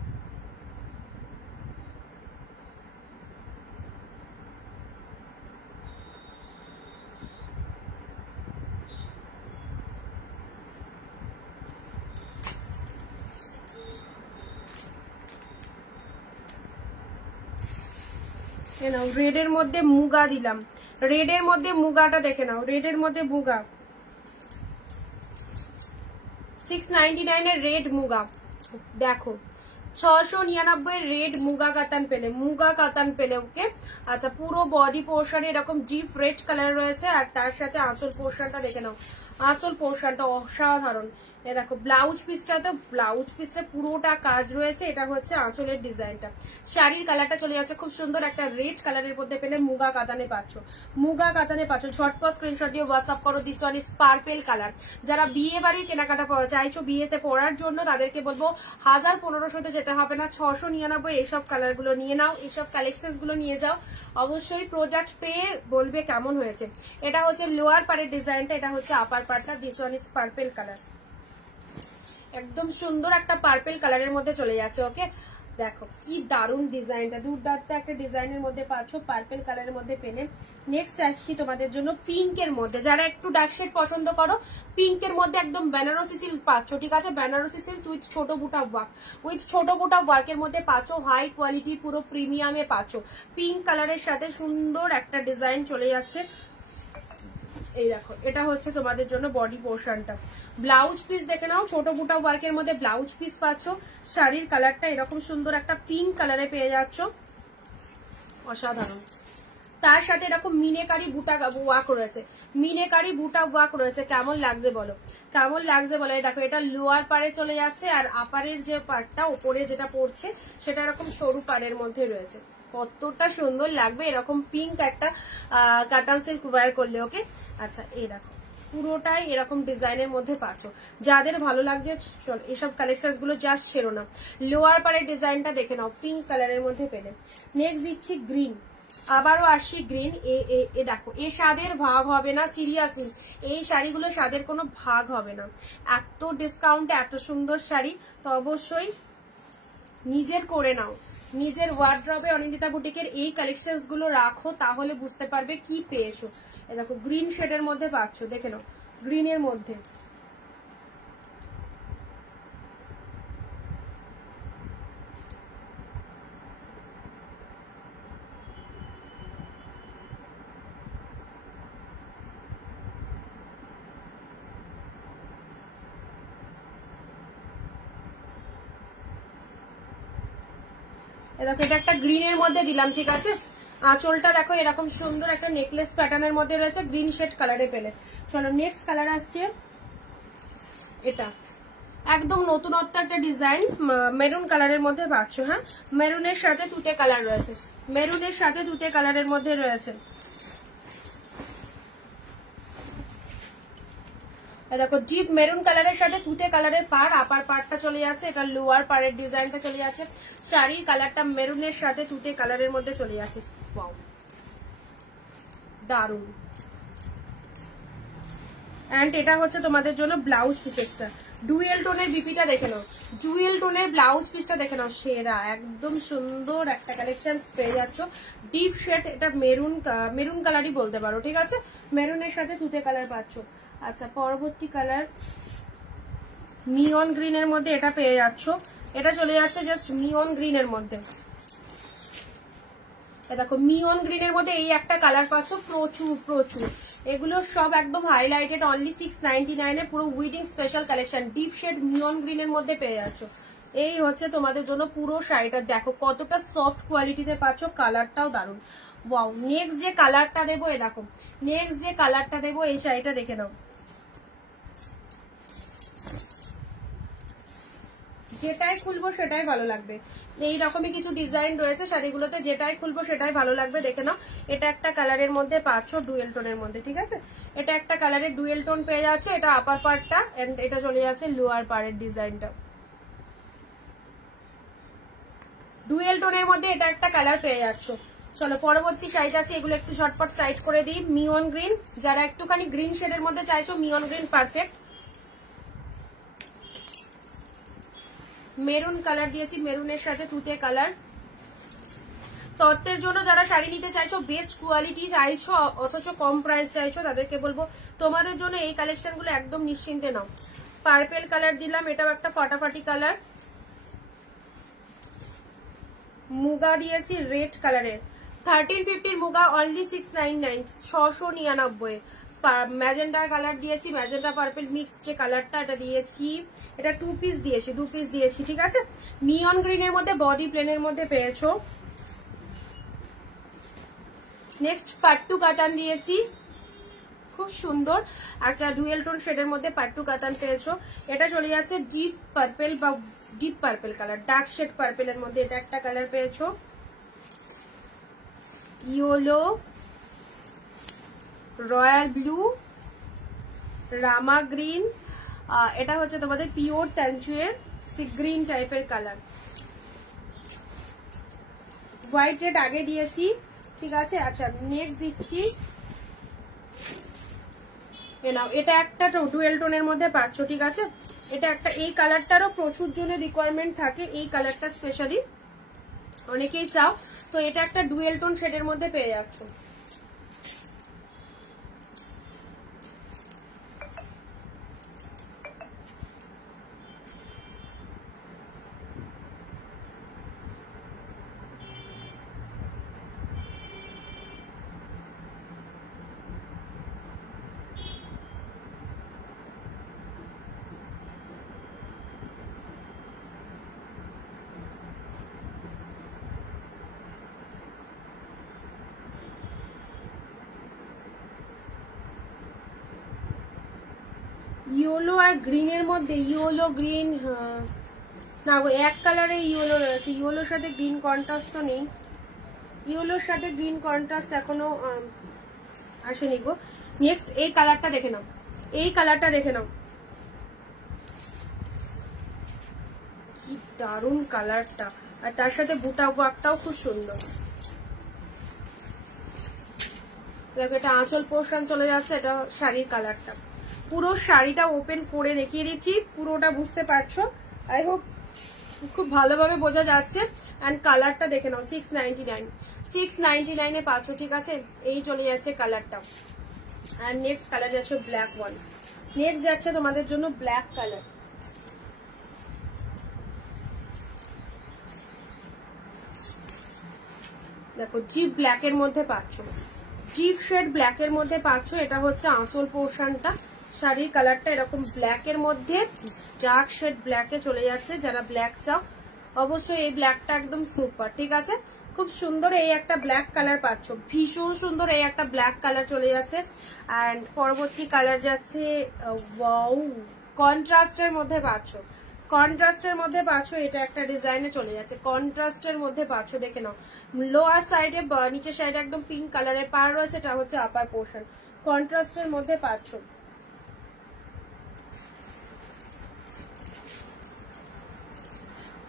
নাও রেডের মধ্যে মুগা দিলাম, রেডের মধ্যে মুগাটা দেখে নাও, রেডের মধ্যে মুগা 699 এর রেড মুগা। দেখো 699 রেড মুগা কাতান পেলে, মুগা কাতান পেলে, ওকে। আচ্ছা পুরো বডি পোর্শনে এরকম ডিপ রেড কালার রয়েছে, আর তার সাথে আঁচল পোর্শনটা দেখে নাও, আঁচল পোর্শনটা অসাধারণ। এ দেখো ব্লাউজ পিসটা, তো ব্লাউজ পিসটা পুরোটা কাজ রয়েছে। এটা হচ্ছে আঁচলের ডিজাইনটা। শাড়ির কালারটা চলে যাচ্ছে খুব সুন্দর একটা রেড কালারের মধ্যে পেলে, মুগা কাতানে পাচ্ছ, মুগা কাতানে পাচ্ছ। ঝটপট স্ক্রিনশট দিয়ে হোয়াটসঅ্যাপ করো। This one is purple colour. যারা বিয়ে বাড়ির কেনাকাটা চাইছো, বিয়েতে পরার জন্য, তাদেরকে বলবো 1000-1500তে যেতে হবে না, 699 এইসব কালারগুলো নিয়ে নাও, এইসব কালেকশন গুলো নিয়ে যাও। অবশ্যই প্রোডাক্ট পেয়ে বলবে কেমন হয়েছে। এটা হচ্ছে লোয়ার পার্টের ডিজাইনটা, এটা হচ্ছে আপার পার্টটা। This one is purple colour, একদম সুন্দর একটা পার্পেল কালারের মধ্যে চলে যাচ্ছে, ওকে। দেখো কি দারুণ ডিজাইনটা, দুর্দান্ত একটা ডিজাইনের মধ্যে পাচ্ছ, পার্পেল কালারের মধ্যে পেলে। নেক্সট আসছি তোমাদের জন্য পিঙ্কের মধ্যে। যারা একটু ডার্ক শেড পছন্দ করো, পিঙ্কের মধ্যে একদম বেনারসি সিল্ক পাচ্ছ, ঠিক আছে? বেনারসি সিল্ক উইথ ছোট বুটা ওয়ার্ক, উইথ ছোট বুটা ওয়ার্কের মধ্যে পাচ্ছ, হাই কোয়ালিটি পুরো প্রিমিয়ামে পাচ্ছ। পিঙ্ক কালারের সাথে সুন্দর একটা ডিজাইন চলে যাচ্ছে। এই দেখো এটা হচ্ছে তোমাদের জন্য বডি পোর্শনটা। ব্লাউজ পিস দেখে নাও, ছোট বুটা ওয়ার্কের মধ্যে ব্লাউজ পিস পাচ্ছ। শাড়ির কালারটা এরকম সুন্দর একটা পিঙ্ক কালারে পেয়ে যাচ্ছ, অসাধারণ। তার সাথে এরকম মিনেকারি বুটা ওয়ার্ক রয়েছে, মিনেকারি বুটা ওয়ার্ক রয়েছে। কেমন লাগছে বলো, কেমন লাগছে বলো। দেখো এটা লোয়ার পাড়ে চলে যাচ্ছে, আর আপারের যে পার্টটা ওপরে যেটা পড়ছে সেটা এরকম সরু পাড়ের মধ্যে রয়েছে। কতটা সুন্দর লাগবে এরকম পিঙ্ক একটা কাতান সিল্ক ওয়্যার করলে, ওকে। আচ্ছা এই দেখো পুরোটাই এরকম ডিজাইনের মধ্যে পাচ্ছ। যাদের ভালো লাগছে চল এসব কালেকশন গুলো জাস্ট ছেড়ো না। লোয়ার পাড়ের ডিজাইনটা দেখে নাও, পিঙ্ক কালারের মধ্যে পেলে। নেক্সট দিচ্ছি গ্রিন, আবারও আসছি গ্রিন। এ দেখো এ স্বাদের ভাগ হবে না, সিরিয়াসলি এই শাড়িগুলো স্বাদের কোনো ভাগ হবে না। এত ডিসকাউন্টে এত সুন্দর শাড়ি, তো অবশ্যই নিজের করে নাও, নিজের ওয়ার্ড্রবে অনিন্দিতা বুটিকের এই কালেকশন গুলো রাখো, তাহলে বুঝতে পারবে কি পেয়েছো। দেখো গ্রিন শেডের মধ্যে পাচ্ছ, দেখে নাও গ্রিনের মধ্যে। দেখো এটা একটা গ্রিনের মধ্যে দিলাম, ঠিক আছে? আঁচলটা দেখো এরকম সুন্দর একটা নেকলেস প্যাটার্নের মধ্যে রয়েছে, গ্রিন শেড কালারে পেলে। চলো নেক্সট কালার আসছে, এটা একদম নতুনত্ব একটা ডিজাইন, মেরুন কালারের মধ্যে পাচ্ছ। হ্যাঁ মেরুনের সাথে তুতে কালার রয়েছে, মেরুনের সাথে তুতে কালারের মধ্যে রয়েছে। দেখো ডিপ মেরুন কালারের সাথে তুতে কালারের পাড়, আপার পাড়টা চলে যাচ্ছে, এটা লোয়ার পাড়ের ডিজাইনটা চলে যাচ্ছে। শাড়ির কালারটা মেরুনের সাথে তুতে কালারের মধ্যে চলে যাচ্ছে, ওয়াও দারুন। এন্ড এটা হচ্ছে তোমাদের জন্য ব্লাউজ পিসেসটা, ডুয়েল টোনের বিপিটা দেখে নাও, ডুয়েল টোনের ব্লাউজ পিসটা দেখে নাও, সেরা একদম সুন্দর একটা কালেকশন পেয়ে যাচ্ছ। ডিপ শেড, এটা মেরুন, মেরুন কালারই বলতে পারো, ঠিক আছে? মেরুনের সাথে তুতে কালার পাচ্ছ। আচ্ছা পরবর্তী কালার নিয়ন গ্রিনের মধ্যে এটা পেয়ে যাচ্ছ, এটা চলে যাচ্ছে জাস্ট নিয়ন গ্রিনের মধ্যে। দেখো নিয়ন গ্রিনের মধ্যে এই একটা কালার পাচ্ছ, প্রচুর প্রচুর। এগুলো সব একদম হাইলাইটেড, অনলি 699 এ পুরো wedding special collection. Deep shade neon গ্রিনের মধ্যে পেয়ে যাচ্ছ। এই হচ্ছে তোমাদের জন্য পুরো শাড়িটা। দেখো কতটা সফট কোয়ালিটিতে পাচ্ছ, কালারটাও দারুণ। ওয়াও, নেক্সট যে কালারটা দেবো, এ দেখো নেক্সট যে কালারটা দেবো, এই শাড়িটা দেখে নাও। যেটাই খুলবো সেটাই ভালো লাগবে। এইরকমই কিছু ডিজাইন রয়েছে শাড়িগুলোতে, যেটাই খুলবো সেটাই ভালো লাগবে। দেখে নাও, এটা একটা কালারের মধ্যে পাচ্ছ, ডুয়েল টোনের মধ্যে, ঠিক আছে? এটা একটা কালারের ডুয়েল টোন পেয়ে যাচ্ছে, এটা আপার পার্টটা, এন্ড এটা চলে যাচ্ছে লোয়ার পার্টের ডিজাইনটা। ডুয়েল টোনের মধ্যে এটা একটা কালার পেয়ে যাচ্ছ। চলো পরবর্তী শাড়িটা আছে, এগুলো একটু ঝটপট সাইড করে দিই। মিয়ন গ্রিন, যারা একটুখানি গ্রিন শেডের মধ্যে চাইছো, মিয়ন গ্রিন পারফেক্ট। মেরুন কালার দিয়েছি, মেরুনের সাথে তুতে কালার। তত্ত্বের জন্য যারা শাড়ি নিতে চাইছো, বেস্ট কোয়ালিটি চাইছো অথচ কম প্রাইস চাইছো, তাদেরকে বলবো তোমাদের জন্য এই কালেকশনগুলো একদম নিশ্চিন্তে নাও। পার্পেল কালার দিলাম, এটাও একটা ফাটাফাটি কালার। মুগা দিয়েছি রেড কালারের, 1350 মুগা, অনলি 699, 699। ম্যাজেন্ডা কালার দিয়েছি, ম্যাজেন্ডা পার্পল মিক্স যে কালারটা, এটা দিয়েছি, এটা 2 পিস দিয়েছি, 2 পিস দিয়েছি, ঠিক আছে? নিয়ন গ্রিনের মধ্যে বডি প্লেনের মধ্যে পেয়েছো। নেক্সট পাট্টু কাতান দিয়েছি, খুব সুন্দর একটা ডুয়েল টোন শেডের মধ্যে পাট্টু কাতান পেয়েছো। এটা চলে যাচ্ছে ডিপ পার্পল বা deep purple colour, dark shade পার্পেলের মধ্যে এটা একটা কালার পেয়েছো। Yellow, royal blue, Rama green, এটা হচ্ছে তোমাদের পিওর ট্যাঞ্চুয়ের সি গ্রিন টাইপের কালার। হোয়াইট রেড আগে দিয়েছি, ঠিক আছে? আচ্ছা নেক্সট দিচ্ছি, এটা একটা ডুয়েল টোনের মধ্যে পাচ্ছ, ঠিক আছে? এটা একটা, এই কালারটারও প্রচুর জনের রিকোয়ারমেন্ট থাকে, এই কালারটা স্পেশালি অনেকেই চাও, তো এটা একটা ডুয়েল টোন শেডের মধ্যে পেয়ে যাচ্ছ। ইয়েলো আর গ্রিনের মধ্যে, ইয়েলো গ্রিন, না গো এক কালারে ইয়েলো রয়েছে, ইয়েলোর সাথে গ্রিন কন্ট্রাস্ট তো নেই, ইয়েলোর সাথে গ্রিন কন্ট্রাস্ট এখনো আসেনি গো। নেক্সট এই কালারটা দেখে নাও, এই কালারটা দেখে নাও, কি দারুণ কালারটা, আর তার সাথে বুটা ওয়ার্কটাও খুব সুন্দর। দেখো এটা আঁচল পোর্শন চলে যাচ্ছে, এটা শাড়ির কালারটা। পুরো শাড়িটা ওপেন করে দেখিয়ে দিচ্ছি, পুরোটা বুঝতে পারছো, আই হোপ খুব ভালোভাবে বোঝা যাচ্ছে। এন্ড কালারটা দেখে নাও, 699 এ পাচ্ছ, ঠিক আছে? এই চলে যাচ্ছে কালারটা। আর নেক্সট কালার যাচ্ছে ব্ল্যাক ওয়ান, নেক্সট যাচ্ছে তোমাদের জন্য ব্ল্যাক কালার। দেখো ডিপ ব্ল্যাক এর মধ্যে পাচ্ছ, ডিপ শেড ব্ল্যাক এর মধ্যে পাচ্ছ। এটা হচ্ছে আঁচল পোর্শনটা, শাড়ির কালারটা এরকম ব্ল্যাক এর মধ্যে ডার্ক শেড ব্ল্যাকে চলে যাচ্ছে। যারা ব্ল্যাক চাও অবশ্যই এই ব্ল্যাকটা একদম সুপার, ঠিক আছে? খুব সুন্দর এই একটা ব্ল্যাক কালার পাচ্ছ, ভীষণ সুন্দর এই একটা ব্ল্যাক কালার চলে যাচ্ছে। অ্যান্ড পরবর্তী কালার যাচ্ছে ওয়াও, কন্ট্রাস্টের মধ্যে পাচ্ছ, কন্ট্রাস্টের মধ্যে পাচ্ছ, এটা একটা ডিজাইনে চলে যাচ্ছে, কন্ট্রাস্টের মধ্যে পাচ্ছ। দেখে নাও লোয়ার সাইডে, নিচের সাইডে একদম পিঙ্ক কালারের পার রয়েছে, এটা হচ্ছে আপার পোর্শন, কন্ট্রাস্টের মধ্যে পাচ্ছ।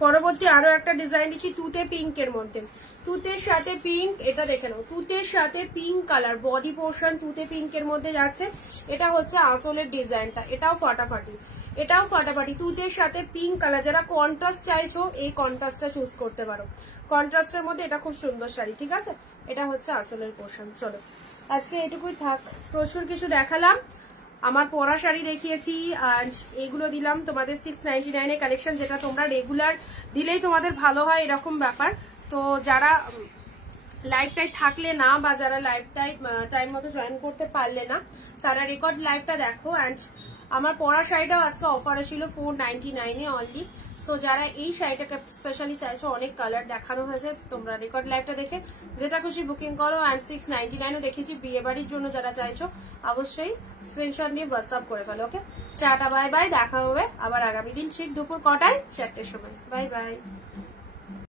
পরবর্তী আরো একটা ডিজাইন দিচ্ছি তুতে পিঙ্কের মধ্যে, তুতের সাথে পিঙ্ক, এটা দেখে নাও, তুতের সাথে পিঙ্ক কালার, বডি পোর্শন তুতে পিঙ্কের মধ্যে যাচ্ছে। এটা হচ্ছে আঁচলের ডিজাইনটা, এটাও ফাটাফাটি, এটাও ফাটাফাটি, তুতের সাথে পিঙ্ক কালার। যারা কন্ট্রাস্ট চাইছো এই কন্ট্রাস্টটা চুজ করতে পারো, কন্ট্রাস্টের মধ্যে এটা খুব সুন্দর শাড়ি, ঠিক আছে? এটা হচ্ছে আঁচলের পোর্শন। চলো আজকে এটুকুই থাক, প্রচুর কিছু দেখালাম, আমার পরা শাড়ি দেখিয়েছি, আর এগুলো দিলাম তোমাদের 699 এর কালেকশন, যেটা তোমরা রেগুলার দিলেই তোমাদের ভালো হয় এরকম ব্যাপার। তো যারা লাইভটাই থাকলে না, বা যারা লাইভটাই টাইম মতো জয়েন করতে পারলে না, তারা রেকর্ড লাইভটা দেখো। অ্যান্ড আমার পরা শাড়িটাও আজকে অফারে ছিল 499 এ অনলি। সো যারা এই শাড়িটাকে স্পেশালি চাইছো, অনেক কালার দেখানো হয়েছে, তোমরা রেকর্ড লাইভটা দেখে যেটা খুশি বুকিং করো। অ্যান্ড 699ও দেখেছি বিয়ে বাড়ির জন্য যারা চাইছো, অবশ্যই স্ক্রিনশট নিয়ে হোয়াটসঅ্যাপ করে ফেলো। ওকে, টাটা বাই বাই, দেখা হবে আবার আগামী দিন ঠিক দুপুর কটায়? 4টের সময়। Bye bye.